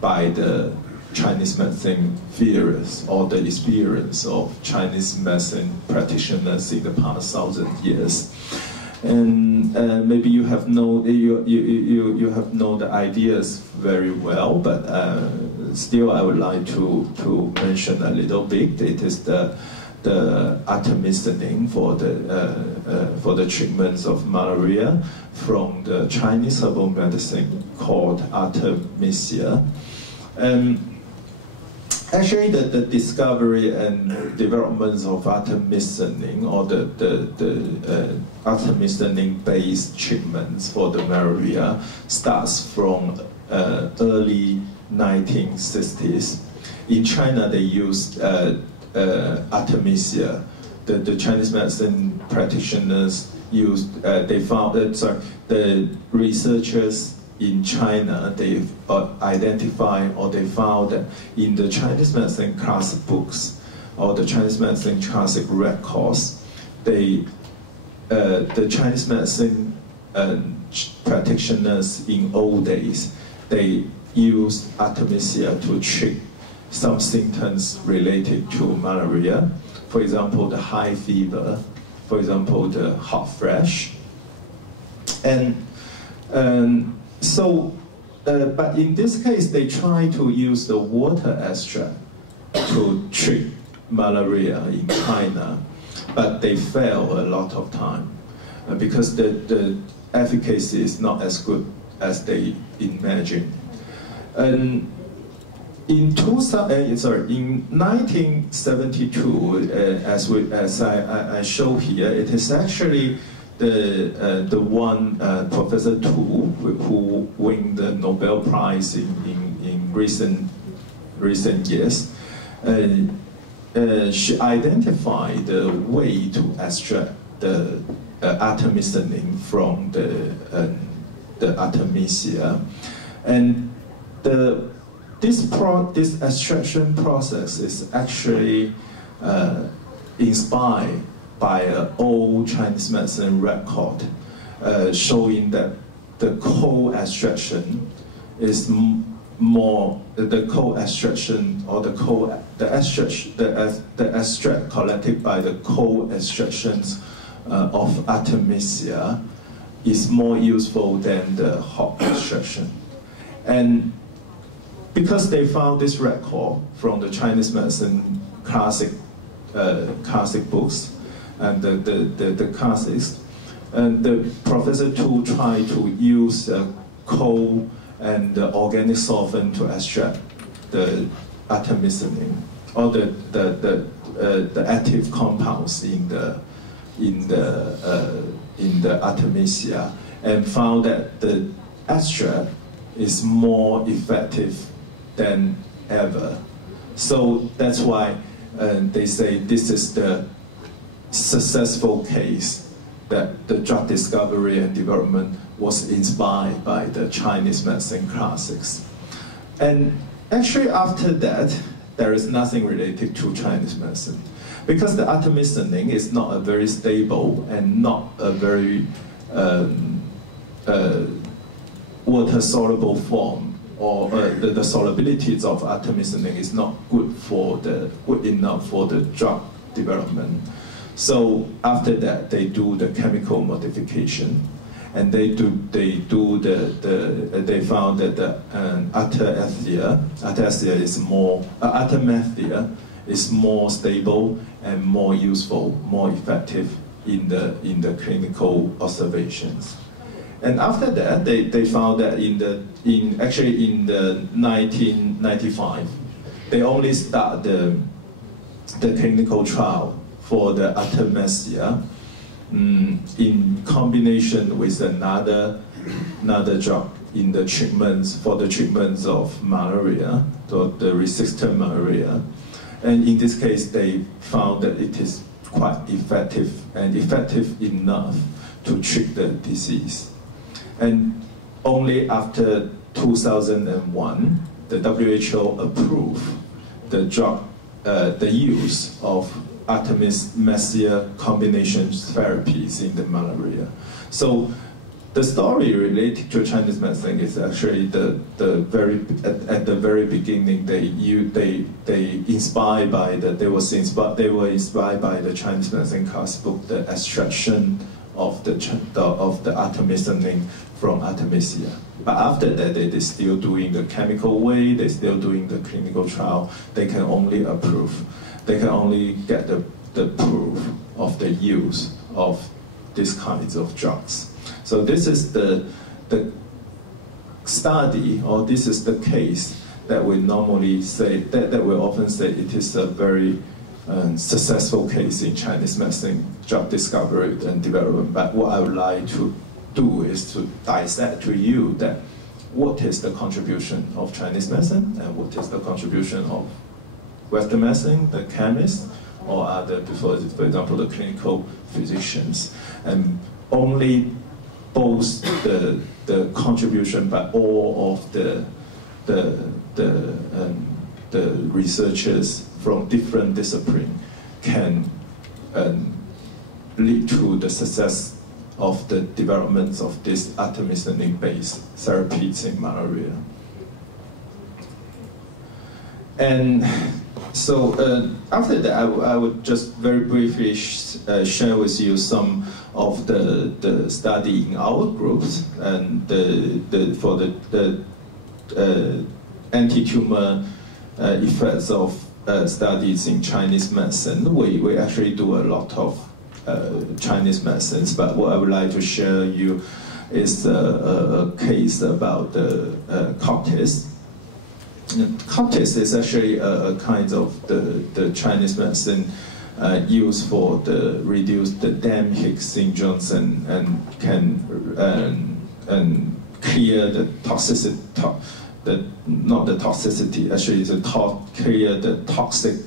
by the Chinese medicine theorists or the experience of Chinese medicine practitioners in the past 1,000 years. And maybe you have known the ideas very well, but still I would like to mention a little bit. It is the artemisinin for the treatments of malaria from the Chinese herbal medicine called Artemisia. Actually, the discovery and development of artemisinin, or the artemisinin-based treatments for the malaria, starts from early 1960s. In China, they used Artemisia. The Chinese medicine practitioners used. They found that the researchers in China, they identified or they found that in the Chinese medicine classic books or the Chinese medicine classic records, the Chinese medicine practitioners in old days, they used Artemisia to treat some symptoms related to malaria. For example, the high fever, for example, the hot flash. But in this case, they try to use the water extract to treat malaria in China, but they fail a lot of time because the efficacy is not as good as they imagine. And in 1972, as I show here, it is actually the one Professor Tu who won the Nobel Prize in recent years. She identified the way to extract the artemisinin from the Artemisia, and this extraction process is actually inspired by an old Chinese medicine record showing that the co-extraction is more, the co-extraction or the extract collected by the co-extractions of Artemisia is more useful than the hot extraction. And because they found this record from the Chinese medicine classic books and the classics, and the Professor Tu tried to use coal and the organic solvent to extract the artemisinin, or the active compounds in the Artemisia, and found that the extract is more effective than ever. So that's why they say this is the successful case that the drug discovery and development was inspired by the Chinese medicine classics. And actually after that, there is nothing related to Chinese medicine, because the artemisinin is not a very stable and not a very water-soluble form, or the solubilities of artemisinin is not good enough for the drug development. So after that, they do the chemical modification, and they found that the artemisia is more stable and more useful, more effective in the clinical observations. And after that, they found that in the 1995, they only start the clinical trial for the artemisia in combination with another drug in the treatments, for the treatments of malaria, or the resistant malaria. And in this case, they found that it is quite effective and effective enough to treat the disease. And only after 2001, the WHO approved the drug, the use of Artemisia combination therapies in the malaria. So the story related to Chinese medicine is actually at the very beginning they were inspired by the Chinese medicine class book, the extraction of the artemisinin from Artemisia. But after that, they're still doing the chemical way, they're still doing the clinical trial. They can only get the proof of the use of these kinds of drugs. So this is the study, or this is the case that we normally say, that we often say it is a very successful case in Chinese medicine drug discovery and development. But what I would like to do is to dissect to you that what is the contribution of Chinese medicine and what is the contribution of Western medicine, the chemists, or other, for example, the clinical physicians. And only both the contribution by all of the researchers from different disciplines can lead to the success of the development of these artemisinin-based therapies in malaria. And so after that, I would just very briefly share with you some of the study in our groups, and for the anti-tumor effects of studies in Chinese medicine. We actually do a lot of Chinese medicines, but what I would like to share you is a case about the Coptis. Coptis is actually a kind of the Chinese medicine used for reduce the Dam-Hicks syndromes and can clear the toxicity. Not the toxicity, actually it's clear the toxic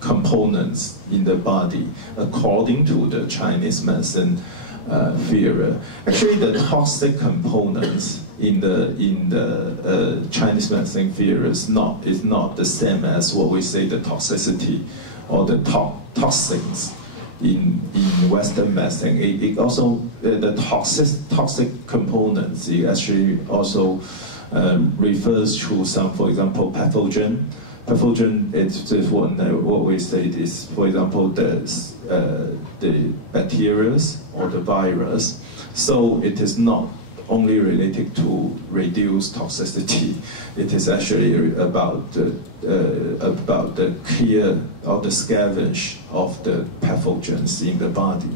components in the body according to the Chinese medicine theory. Actually, the toxic components in the Chinese medicine theory is not the same as what we say the toxicity or the toxins in Western medicine. It also, the toxic components, it actually also refers to some, for example, pathogen. Pathogen is what we say is, for example, the bacteria or the virus. So it is not only related to reduce toxicity. It is actually about the clear or the scavenge of the pathogens in the body.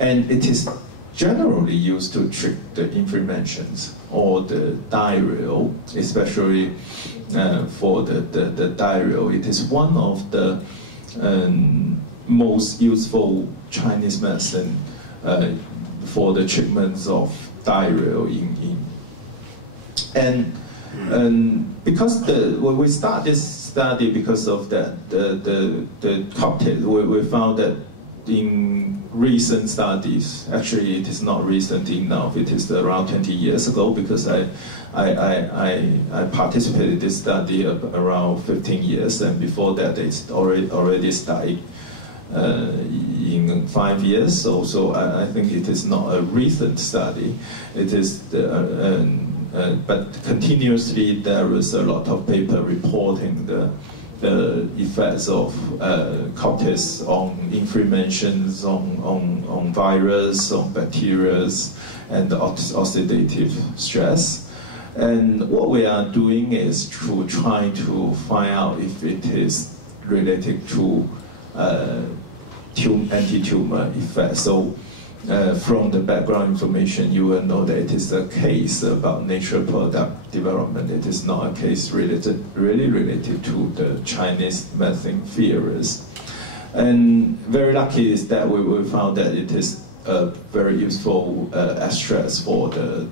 And it is generally used to treat the inflammations or the diarrhea, especially for the diarrhea. It is one of the most useful Chinese medicine for the treatments of diarrhea and because we start this study because of the cocktail, we found that in recent studies, actually it is not recent enough, it is around 20 years ago, because I participated in this study around 15 years, and before that it's already started in 5 years. So I think it is not a recent study. It is but continuously there is a lot of paper reporting the effects of cocktails on inflammations, on virus, on bacteria, and oxidative stress. And what we are doing is to try to find out if it is related to anti-tumor effect. So from the background information, you will know that it is a case about natural product development. It is not a case really related to the Chinese medicine theories. And very lucky is that we found that it is a very useful extracts for the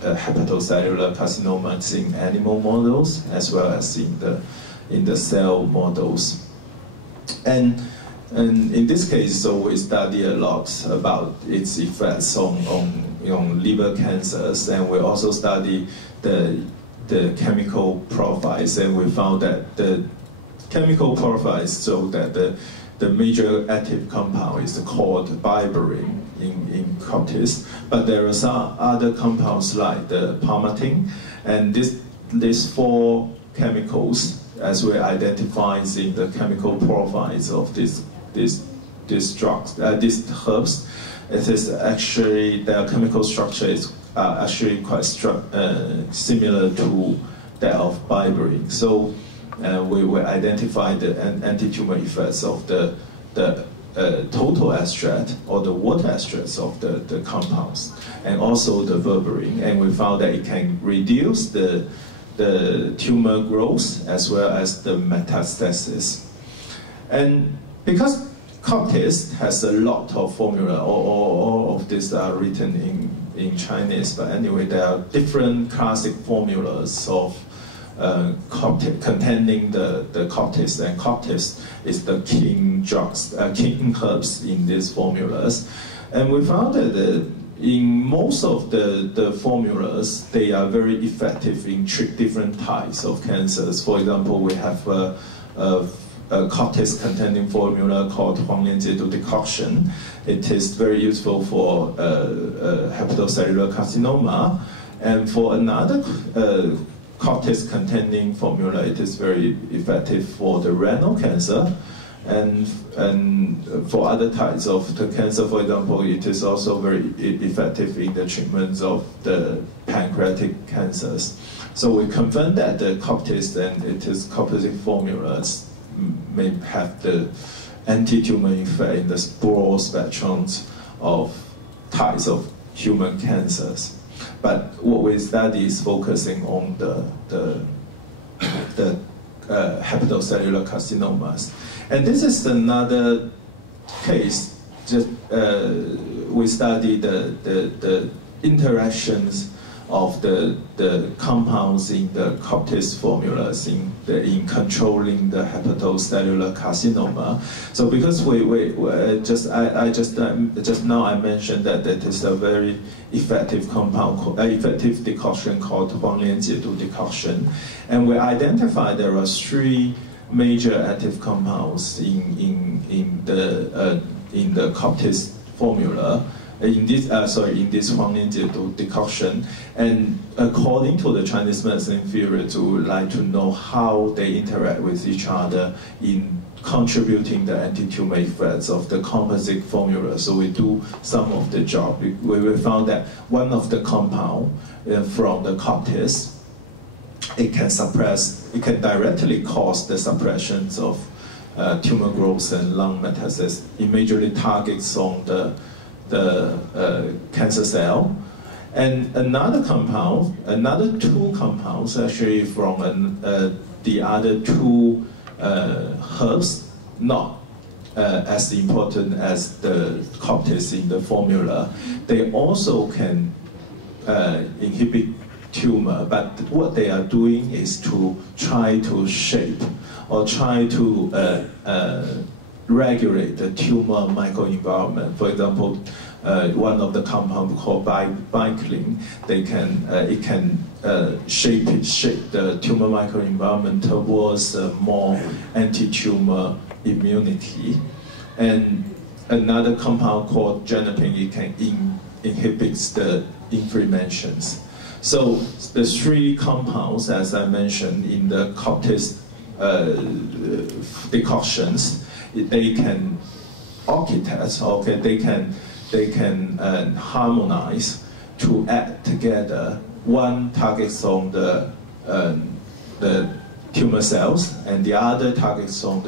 hepatocellular carcinomas in animal models as well as in the cell models. And in this case, so we study a lot about its effects on liver cancers, and we also study the chemical profiles, and we found that the chemical profiles show that the major active compound is called berberine in cocktails, but there are some other compounds like the palmitin, and these four chemicals, as we identify in the chemical profiles of these drugs, these herbs, it is actually, their chemical structure is actually quite similar to that of berberine. So we will identify the anti-tumor effects of the total extract or the water extracts of the compounds, and also the berberine, and we found that it can reduce the tumor growth as well as the metastasis. And because cocktails has a lot of formula, all of these are written in Chinese, but anyway, there are different classic formulas of cocktail containing the cocktails, and cocktails is the king drugs, king herbs in these formulas. And we found that in most of the formulas, they are very effective in treat different types of cancers. For example, we have a cocktails containing formula called Huanglianjiedu decoction. It is very useful for hepatocellular carcinoma, and for another cocktails containing formula, it is very effective for the renal cancer, and for other types of the cancer, for example, it is also very effective in the treatments of the pancreatic cancers. So we confirm that the cocktails and its composite formulas may have the anti-tumor effect in the broad spectrum of types of human cancers. But what we study is focusing on the hepatocellular carcinomas. And this is another case. Just we study the interactions of the compounds in the cocktails formulas in controlling the hepatocellular carcinoma. So because just now I mentioned that it is a very effective compound, effective decoction called Huanglianjiedu decoction, and we identified there are 3 major active compounds in the in the Coptis formula, in this Huanglin decoction, and according to the Chinese medicine theories, we would like to know how they interact with each other in contributing the anti-tumor effects of the composite formula. So we do some of the job. We found that one of the compound from the Coptis, it can directly cause the suppressions of tumor growth and lung metastasis. It majorly targets on the cancer cell. And another two compounds actually from the other two herbs, not as important as the Coptis in the formula. They also can inhibit tumor, but what they are doing is to try to shape or try to regulate the tumor microenvironment. For example, one of the compounds called biclin, it can shape the tumor microenvironment towards more anti-tumor immunity. And another compound called genopin, it can inhibit the inflammations. So the three compounds, as I mentioned, in the Coptis decoctions, they can architect, okay, they can harmonize to add together. One targets on the tumor cells, and the other targets on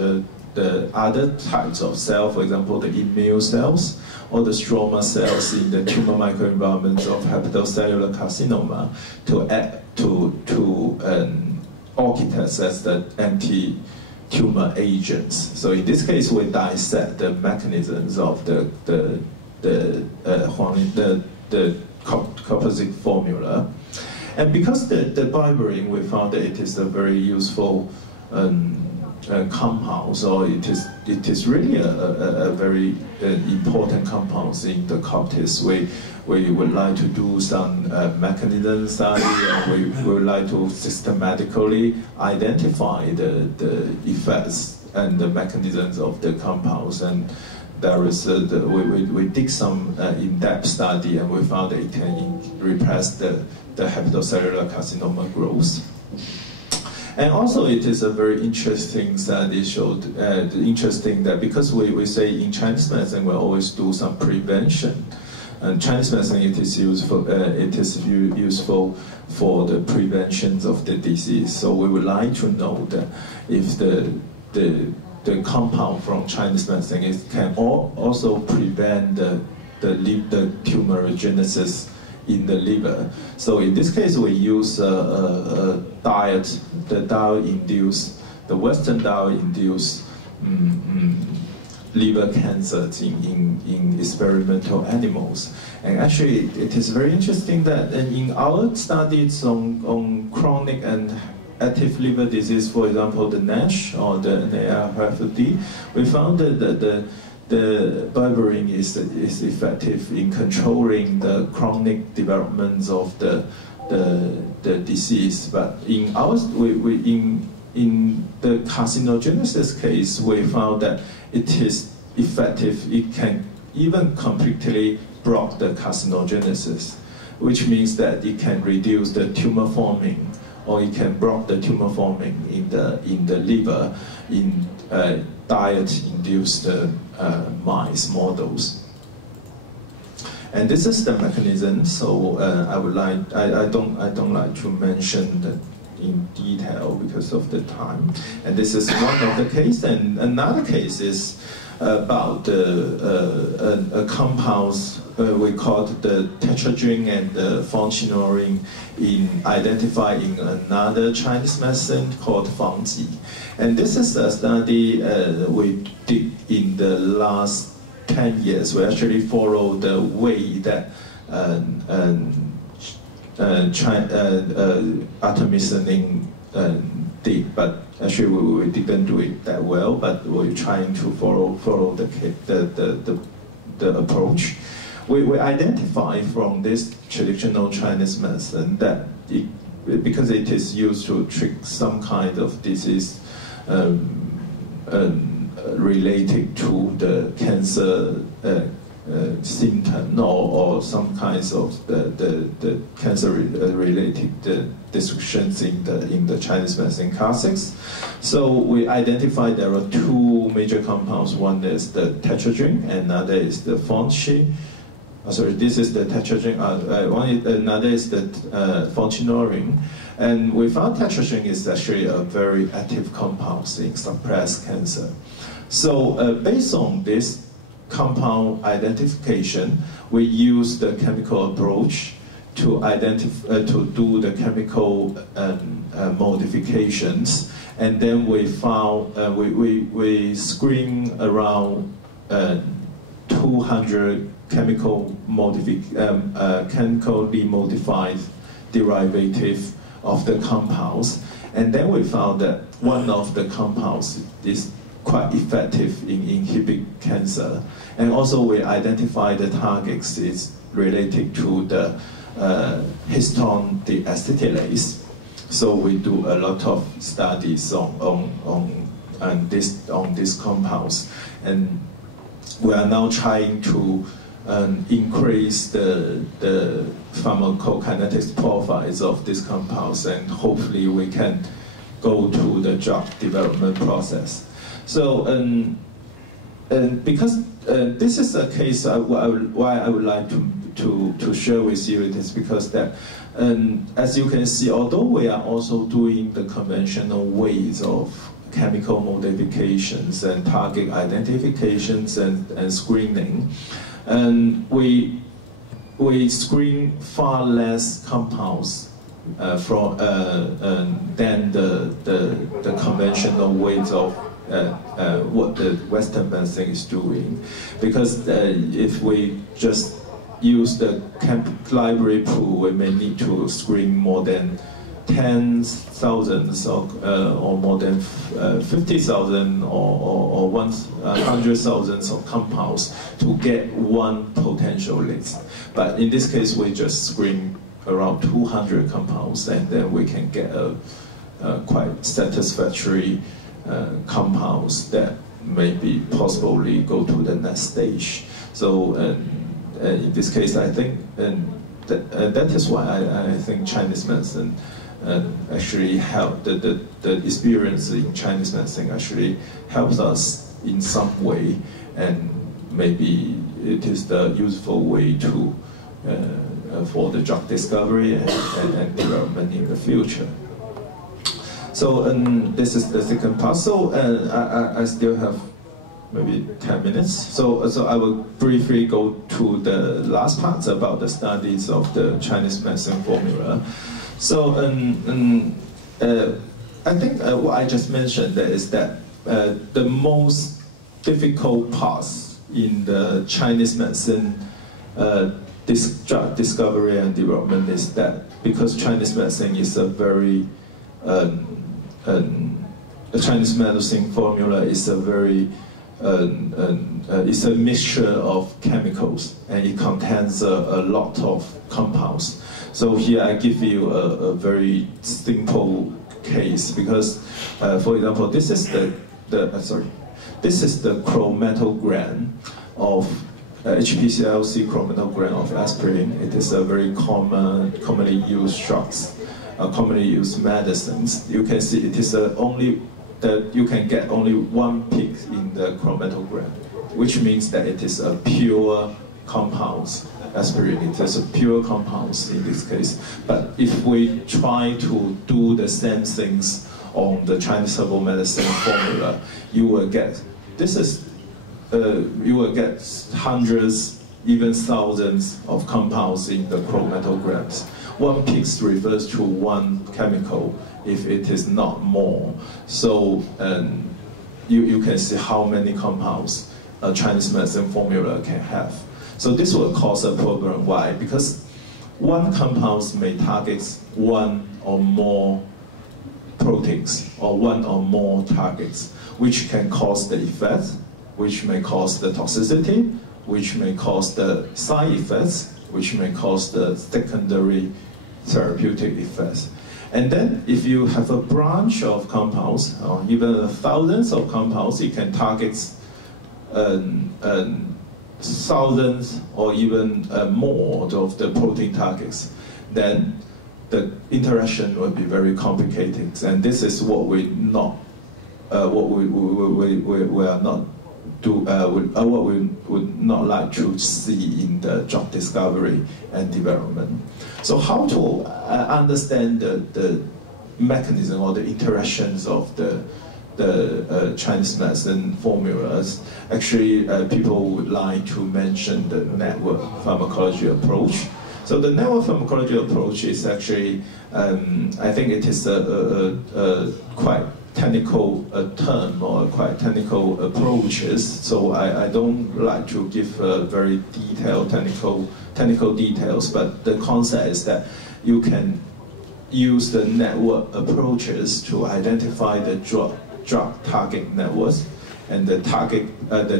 the other types of cells, for example, the immune cells or the stroma cells in the tumor microenvironment of hepatocellular carcinoma, to add to architects as the anti-tumor agents. So in this case, we dissect the mechanisms of the composite formula. And because the berberine, we found that it is a very useful compound, so it is really a very important compound in the Coptis. We would like to do some mechanism study, and we would like to systematically identify the effects and the mechanisms of the compounds. And there is we did some in-depth study, and we found that it can repress the hepatocellular carcinoma growth. And also, it is a very interesting study. Showed interesting that because we say in Chinese medicine we always do some prevention. And Chinese medicine, it is useful. It is useful for the prevention of the disease. So we would like to know that if the compound from Chinese medicine can also prevent the tumorigenesis in the liver. So in this case, we use a diet, the Western diet-induced liver cancers in experimental animals. And actually, it is very interesting that in our studies on chronic and active liver disease, for example, the NASH or the NAFLD, we found that the berberine is effective in controlling the chronic developments of the disease. But in the carcinogenesis case, we found that it is effective. It can even completely block the carcinogenesis, which means that it can reduce the tumor forming, or it can block the tumor forming in the liver in diet-induced mice models. And this is the mechanism. So I don't like to mention that in detail because of the time. And this is one of the cases. And another case is about a compounds we called the tetradraine and the fonchinorin identified in another Chinese medicine called Fangji. And this is a study we did in the last 10 years. We actually follow the way that artemisinin did, but actually we didn't do it that well. But we're trying to follow the approach. We identify from this traditional Chinese medicine that because it is used to treat some kind of disease related to the cancer symptom or some kinds of the cancer related descriptions in the Chinese medicine classics. So we identified there are two major compounds. One is the tetradraine, and another is the fonchi. Sorry, this is the tetradraine. Another is the fonchinorin. And we found tetradraine is actually a very active compound in suppressed cancer. So based on this compound identification, we use the chemical approach to do the chemical modifications, and then we found we screen around 200 chemically modified derivative of the compounds, and then we found that one of the compounds is quite effective in inhibiting cancer, and also we identify the targets is related to the histone deacetylase. So we do a lot of studies on these compounds, and we are now trying to increase the pharmacokinetics profiles of these compounds, and hopefully we can go to the drug development process. So, because this is a case why I would like to share with you, it is because that, as you can see, although we are also doing the conventional ways of chemical modifications and target identifications and screening, and we screen far less compounds than the conventional ways of what the Western medicine is doing, because if we just use the library pool, we may need to screen more than 10,000 or more than 50,000 or 100,000 of compounds to get one potential list. But in this case, we just screen around 200 compounds, and then we can get a quite satisfactory compounds that maybe possibly go to the next stage. So in this case, I think that is why I think Chinese medicine actually help the experience in Chinese medicine actually helps us in some way, and maybe it is the useful way to for the drug discovery and development in the future. So this is the second part. So I still have maybe 10 minutes. So I will briefly go to the last part about the studies of the Chinese medicine formula. So I think what I just mentioned is that the most difficult parts in the Chinese medicine drug discovery and development is that because Chinese medicine is a very the Chinese medicine formula is a very it's a mixture of chemicals, and it contains a lot of compounds. So here I give you a very simple case, because for example, this is this is the chromatogram of HPCLC chromatogram of aspirin. It is a very commonly used drugs, commonly used medicines. You can see it is only that you can get only one peak in the chromatogram, which means that it is a pure compounds. Aspirin, it is a pure compounds in this case. But if we try to do the same things on the Chinese herbal medicine formula, you will get you will get hundreds, even thousands of compounds in the chromatograms. One peak refers to one chemical, if it is not more. So you can see how many compounds a Chinese medicine formula can have. So this will cause a problem. Why? Because one compound may target one or more proteins or one or more targets, which can cause the effect, which may cause the toxicity, which may cause the side effects, which may cause the secondary therapeutic effects. And then if you have a branch of compounds, or even thousands of compounds, you can target thousands or even more of the protein targets. Then the interaction will be very complicated, and this is what we not, what we are not do, what we would not like to see in the drug discovery and development. So how to understand the mechanism or the interactions of the Chinese medicine formulas? Actually, people would like to mention the network pharmacology approach. So the network pharmacology approach is actually, I think it is a quite technical term or quite technical approaches. So I don't like to give very detailed technical details, but the concept is that you can use the network approaches to identify the drug target networks and the target the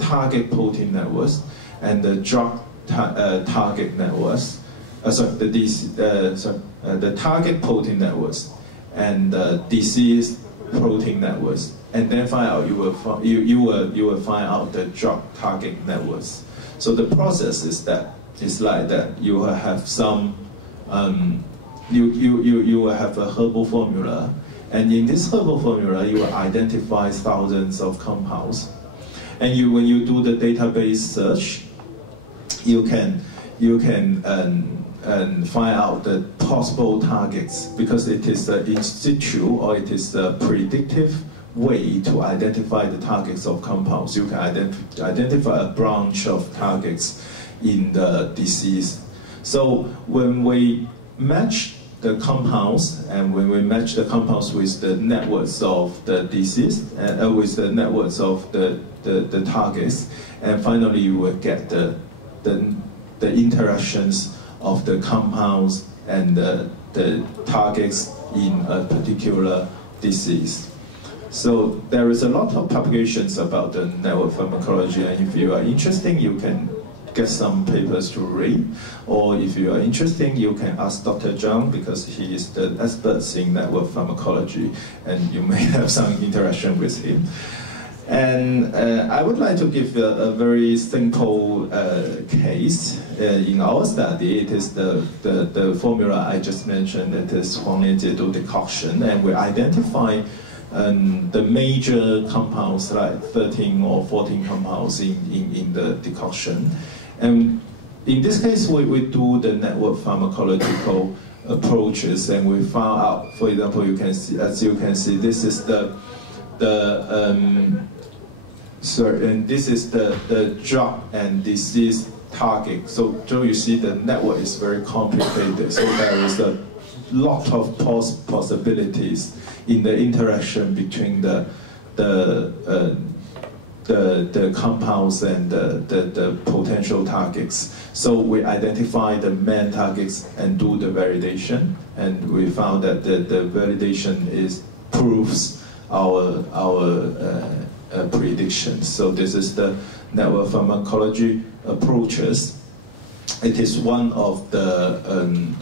target protein networks and the drug target networks. The target protein networks and the disease protein networks, and then find out you will find out the drug target networks. So the process is like that. You will have some you will have a herbal formula, and in this herbal formula you will identify thousands of compounds, and when you do the database search, you can find out the possible targets, because it is the in situ, or it is the predictive way to identify the targets of compounds. You can identify a branch of targets in the disease. So when we match the compounds, and when we match the compounds with the networks of the disease, and with the networks of the targets, and finally you will get the interactions of the compounds and the targets in a particular disease. So there is a lot of publications about the network pharmacology, and if you are interested, you can get some papers to read, or if you are interested, you can ask Dr. Zhang, because he is the expert in network pharmacology, and you may have some interaction with him. And I would like to give a very simple case. In our study, it is the formula I just mentioned. It is Huanglianjiedu decoction, and we identify the major compounds, like 13 or 14 compounds in the decoction. And in this case, we do the network pharmacological approaches, and we found out, for example, you can see, as you can see, this is and this is the drug and disease target. So you see the network is very complicated. So there is a lot of possibilities in the interaction between the compounds and the potential targets. So we identify the main targets and do the validation, and we found that the validation proves our predictions. So this is the network pharmacology approaches. It is one of the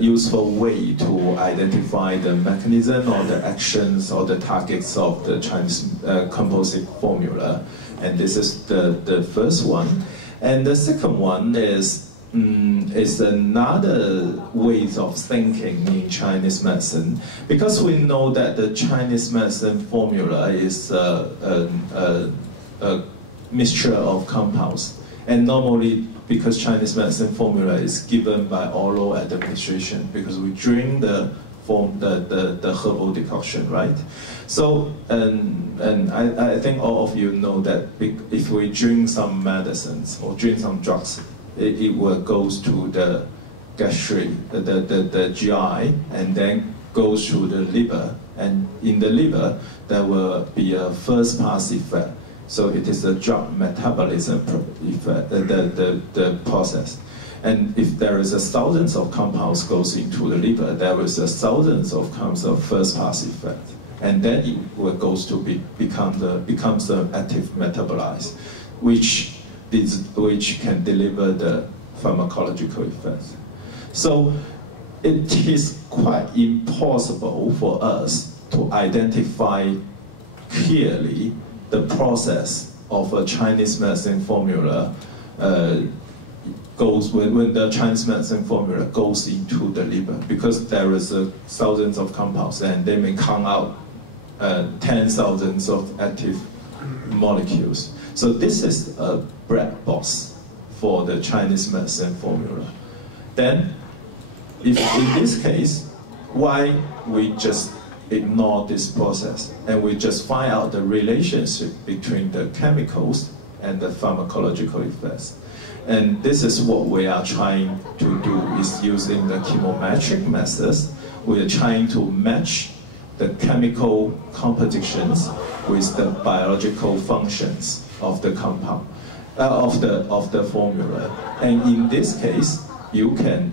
useful way to identify the mechanism or the actions or the targets of the Chinese composite formula. And this is the first one. And the second one is another way of thinking in Chinese medicine, because we know that the Chinese medicine formula is a mixture of compounds, and normally, because Chinese medicine formula is given by oral administration, because we drink the herbal decoction, right? So, and I think all of you know that if we drink some medicines or drink some drugs, it will goes to the gastric, the GI, and then goes to the liver, and in the liver there will be a first pass effect. So it is a drug metabolism effect, the process. And if there is thousands of compounds goes into the liver, there is thousands of compounds of first pass effect, and then it will goes to becomes the active metabolite, which can deliver the pharmacological effects. So it is quite impossible for us to identify clearly the process of a Chinese medicine formula when the Chinese medicine formula goes into the liver, because there is thousands of compounds and they may come out 10,000s of active molecules. So this is a black box for the Chinese medicine formula. Then, if in this case, why we just ignore this process and we just find out the relationship between the chemicals and the pharmacological effects? And this is what we are trying to do, is using the chemometric methods. We are trying to match the chemical compositions with the biological functions of the compound, of the formula. And in this case, you can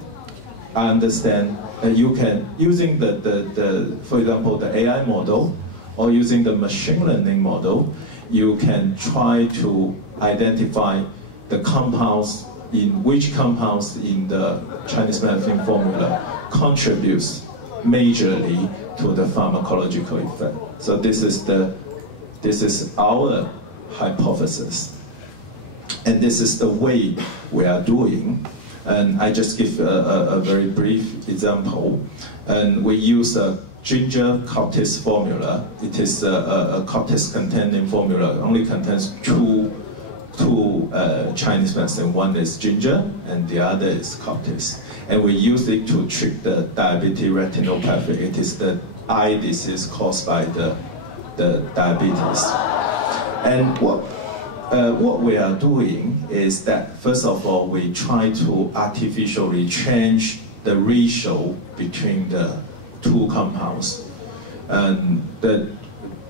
understand, you can, using for example, the AI model, or using the machine learning model, you can try to identify the compounds, which compounds in the Chinese medicine formula contributes majorly to the pharmacological effect. So this is our hypothesis, and this is the way we are doing. And I just give a very brief example. And we use a ginger Coptis formula. It is a Coptis containing formula. It only contains two Chinese medicine. One is ginger and the other is Coptis. And we use it to treat the diabetic retinopathy. It is the eye disease caused by the diabetes. And what we are doing is that, first of all, we try to artificially change the ratio between the two compounds. And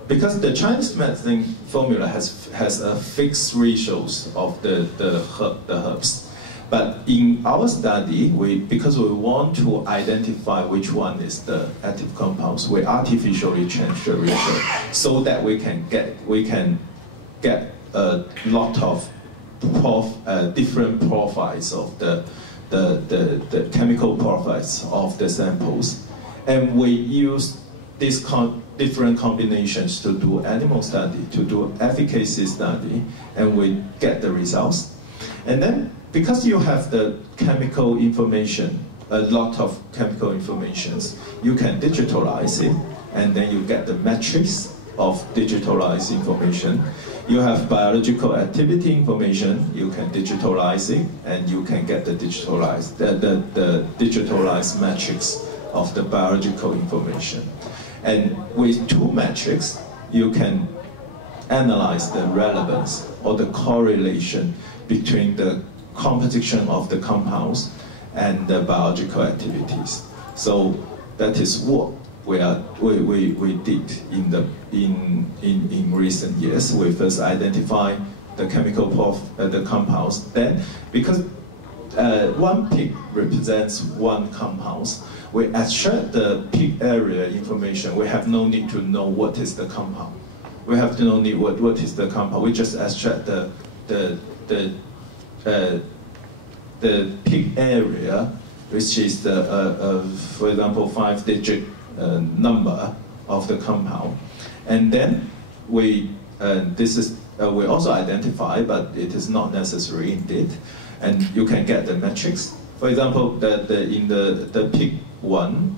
because the Chinese medicine formula has a fixed ratios of the herbs. But in our study, because we want to identify which one is the active compounds, we artificially change the ratio so that we can get a lot of different profiles of the chemical profiles of the samples. And we use these different combinations to do animal study, to do efficacy study, and we get the results. And then, because you have the chemical information, a lot of chemical informations, you can digitalize it, and then you get the matrix of digitalized information. You have biological activity information, you can digitalize it, and you can get the digitalized matrix of the biological information. And with two metrics, you can analyze the relevance or the correlation between the composition of the compounds and the biological activities. So that is what we did in recent years. We first identify the chemical the compounds. Then, because one peak represents one compound, we extract the peak area information. We have no need to know what is the compound. We have to know what is the compound. We just extract the peak area, which is the for example 5-digit number of the compound, and then we also identify, but it is not necessary indeed, and you can get the metrics. For example, in the peak one,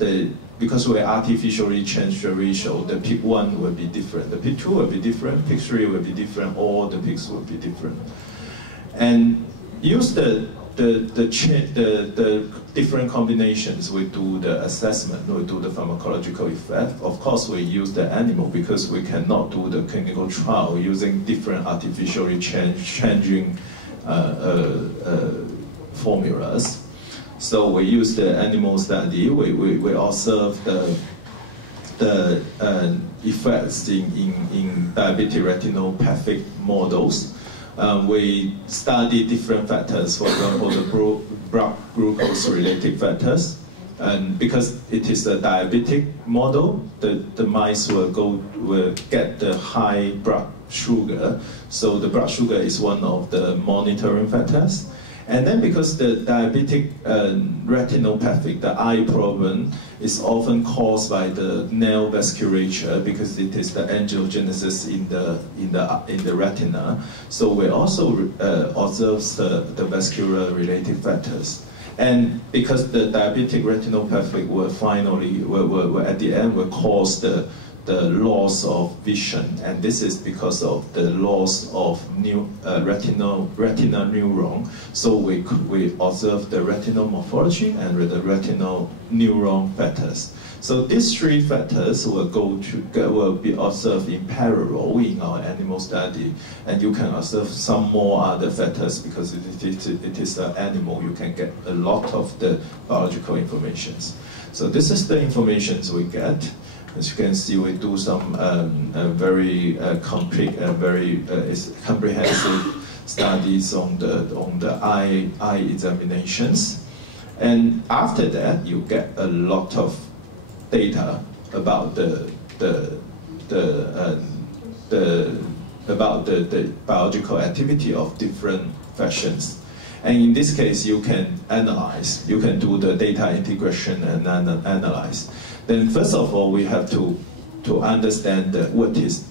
because we artificially change the ratio, the peak 1 will be different, the peak 2 will be different, peak 3 will be different, all the peaks will be different. And use the different combinations, we do the assessment, we do the pharmacological effect. Of course, we use the animal because we cannot do the clinical trial using different artificially changing formulas. So we use the animal study. We observe the effects in diabetic retinopathic models. We study different factors, for example, the blood glucose-related factors. And because it is a diabetic model, the mice will get the high blood sugar. So the blood sugar is one of the monitoring factors. And then because the diabetic retinopathy, the eye problem, is often caused by the nail vasculature because it is the angiogenesis in the retina. So we also observe the vascular related factors. And because the diabetic retinopathy will at the end will cause the loss of vision, and this is because of the loss of retinal neuron. So we observe the retinal morphology and the retinal neuron factors. So these three factors will be observed in parallel in our animal study, and you can observe some more other factors because it is an animal. You can get a lot of the biological information. So this is the information we get. As you can see, we do some very complete, very comprehensive studies on the eye examinations, and after that, you get a lot of data about the biological activity of different fashions. And in this case, you can analyze. You can do the data integration and analyze. Then first of all, we have to understand what is,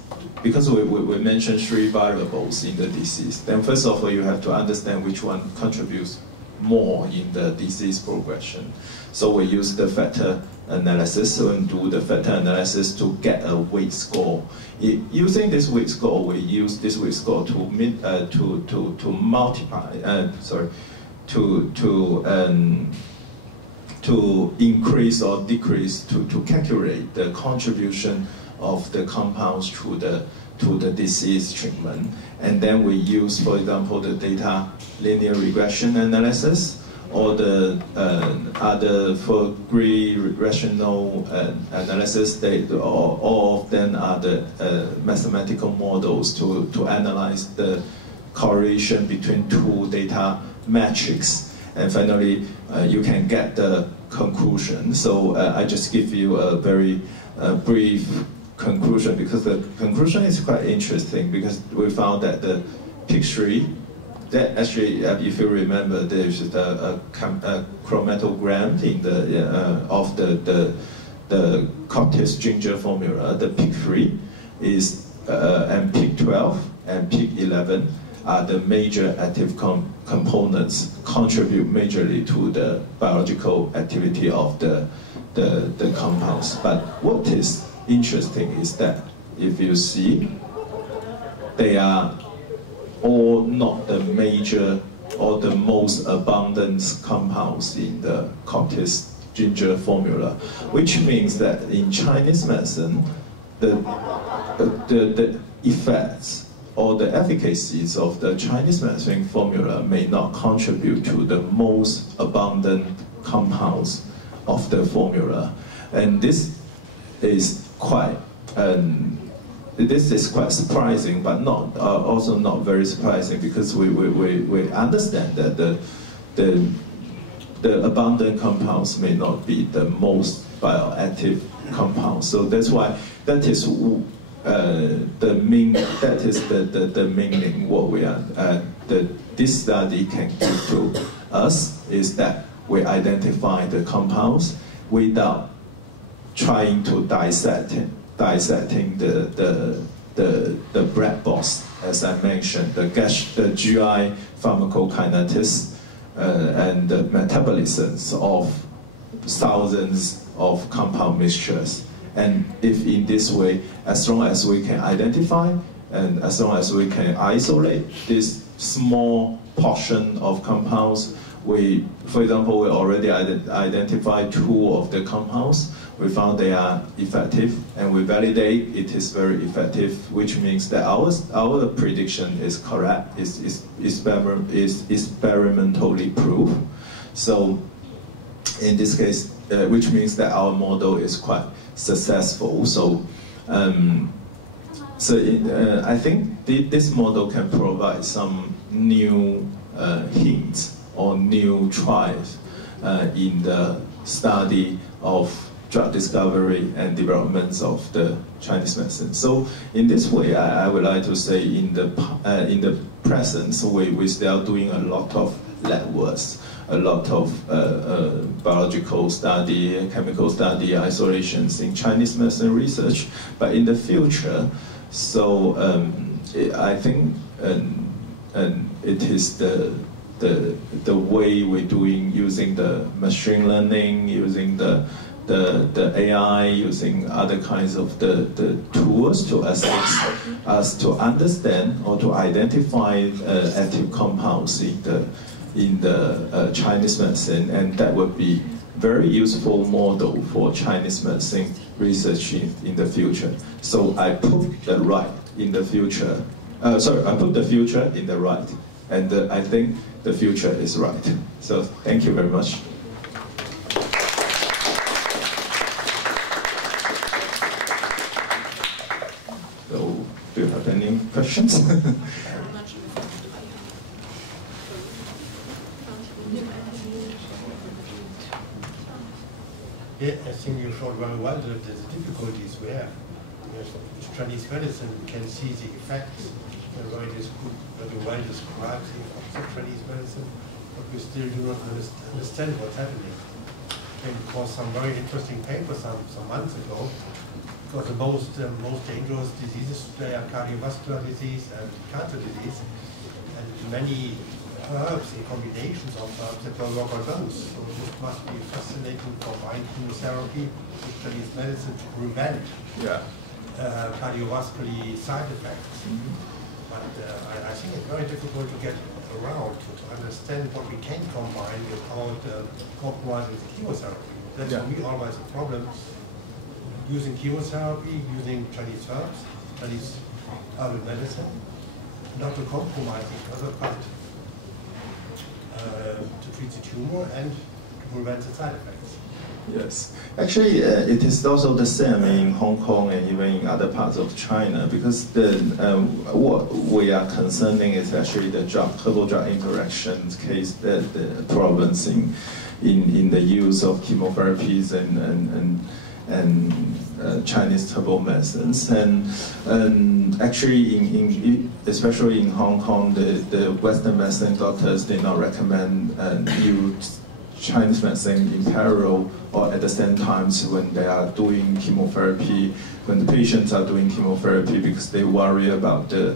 because we mentioned three variables in the disease. Then first of all, you have to understand which one contributes more in the disease progression. So we use the factor analysis and do the factor analysis to get a weight score. Using this weight score, we use this weight score to increase or decrease, to calculate the contribution of the compounds to the disease treatment. And then we use, for example, the data linear regression analysis, or the other Fourier regressional analysis. All of them are the mathematical models to analyze the correlation between two data metrics. And finally, you can get the conclusion. So I just give you a very brief conclusion, because the conclusion is quite interesting, because we found that the picture, that actually, if you remember, there's a chromatogram in of the Coptis ginger formula. The peak 3 is and peak 12 and peak 11 are the major active components, contribute majorly to the biological activity of the compounds. But what is interesting is that if you see, they are all not the major or the most abundant compounds in the Coptis ginger formula, which means that in Chinese medicine, the effects or the efficacies of the Chinese medicine formula may not contribute to the most abundant compounds of the formula. And this is quite surprising, but not also not very surprising, because we understand that the abundant compounds may not be the most bioactive compounds. So that's why that is the meaning what we are this study can give to us is that we identify the compounds without trying to dissecting the black box, as I mentioned, the GI pharmacokinetics and the metabolisms of thousands of compound mixtures. And if in this way, as long as we can identify and as long as we can isolate this small portion of compounds, for example, we already identified 2 of the compounds. We found they are effective, and we validate it is very effective, which means that our prediction is correct, is experimentally proved. So in this case, which means that our model is quite successful. So, I think this model can provide some new hints or new trials in the study of drug discovery and developments of the Chinese medicine. So in this way, I would like to say in the present, we still doing a lot of lab works. A lot of biological study, chemical study, isolations in Chinese medicine research. But in the future, so I think it is the way we're doing, using the machine learning, using the AI, using other kinds of the tools to assist us to understand or to identify active compounds in the Chinese medicine, and that would be very useful model for Chinese medicine research in the future. So I put the right in the future. I put the future in the right, and I think the future is right. So thank you very much. So do you have any questions? Yeah, I think you showed very well the difficulties we have. With Chinese medicine, we can see the effects, the way it is good, the way it describes the effects of Chinese medicine, but we still do not understand what's happening. And for some very interesting papers some months ago, because the most dangerous diseases today are cardiovascular disease and cancer disease, and many herbs and combinations of herbs that will work on those. So this must be fascinating to combine chemotherapy with Chinese medicine to prevent cardiovascular side effects. But I think it's very difficult to get around to understand what we can combine without compromising the chemotherapy. That's for me always a problem. Using chemotherapy, using Chinese herbs, Chinese herbal medicine, not to compromise each other, but to treat the tumor and to prevent the side effects. Yes, actually, it is also the same in Hong Kong and even in other parts of China, because what we are concerning is actually the herbal drug interactions case, the problems in the use of chemotherapies and Chinese herbal medicines, and actually especially in Hong Kong, the Western medicine doctors did not recommend use Chinese medicine in parallel or at the same times when they are doing chemotherapy, when the patients are doing chemotherapy, because they worry about the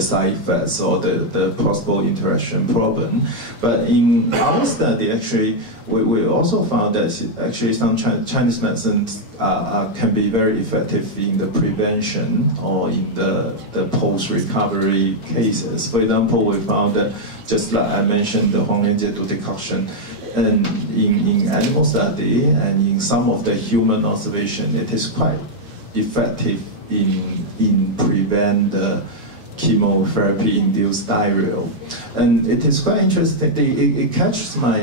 side effects or the possible interaction problem. But in our study, actually, we also found that actually some Chinese medicines can be very effective in the prevention or in the post-recovery cases. For example, we found that, just like I mentioned, the Huanglingjiadu decoction, and in animal study and in some of the human observation, it is quite effective in prevent the chemotherapy-induced diarrhea. And it is quite interesting, it catches my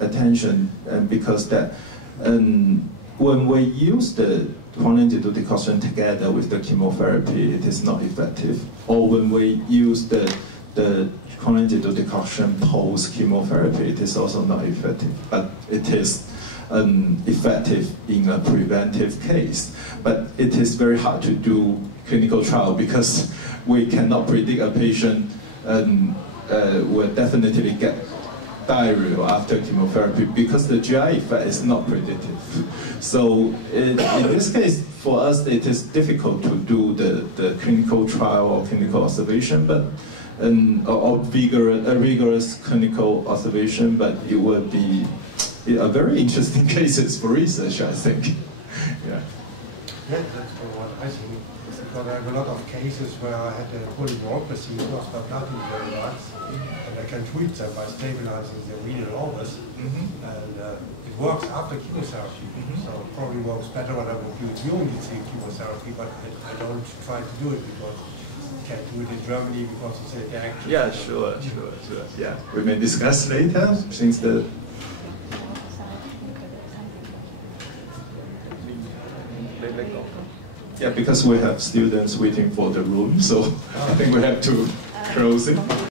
attention because that when we use the Huanglingjiadu decoction together with the chemotherapy, it is not effective. Or when we use the Huanglingjiadu decoction post-chemotherapy, it is also not effective, but it is effective in a preventive case. But it is very hard to do clinical trial because we cannot predict a patient will definitely get diarrhea after chemotherapy because the GI effect is not predictive. So in this case, for us, it is difficult to do the clinical trial or clinical observation, but or rigorous clinical observation, but it would be a very interesting cases for research, I think. Yeah, that's what I think. Because I have a lot of cases where I had a polyneuropathy, lost my blood in very much, and I can treat them by stabilizing the renal organs, and it works after chemotherapy. So it probably works better when I would do it during the chemotherapy, but I don't try to do it because can't do it in Germany because it's a reaction. Yeah, sure. Yeah, we may discuss later since the. Yeah, because we have students waiting for the room, so I think we have to close it.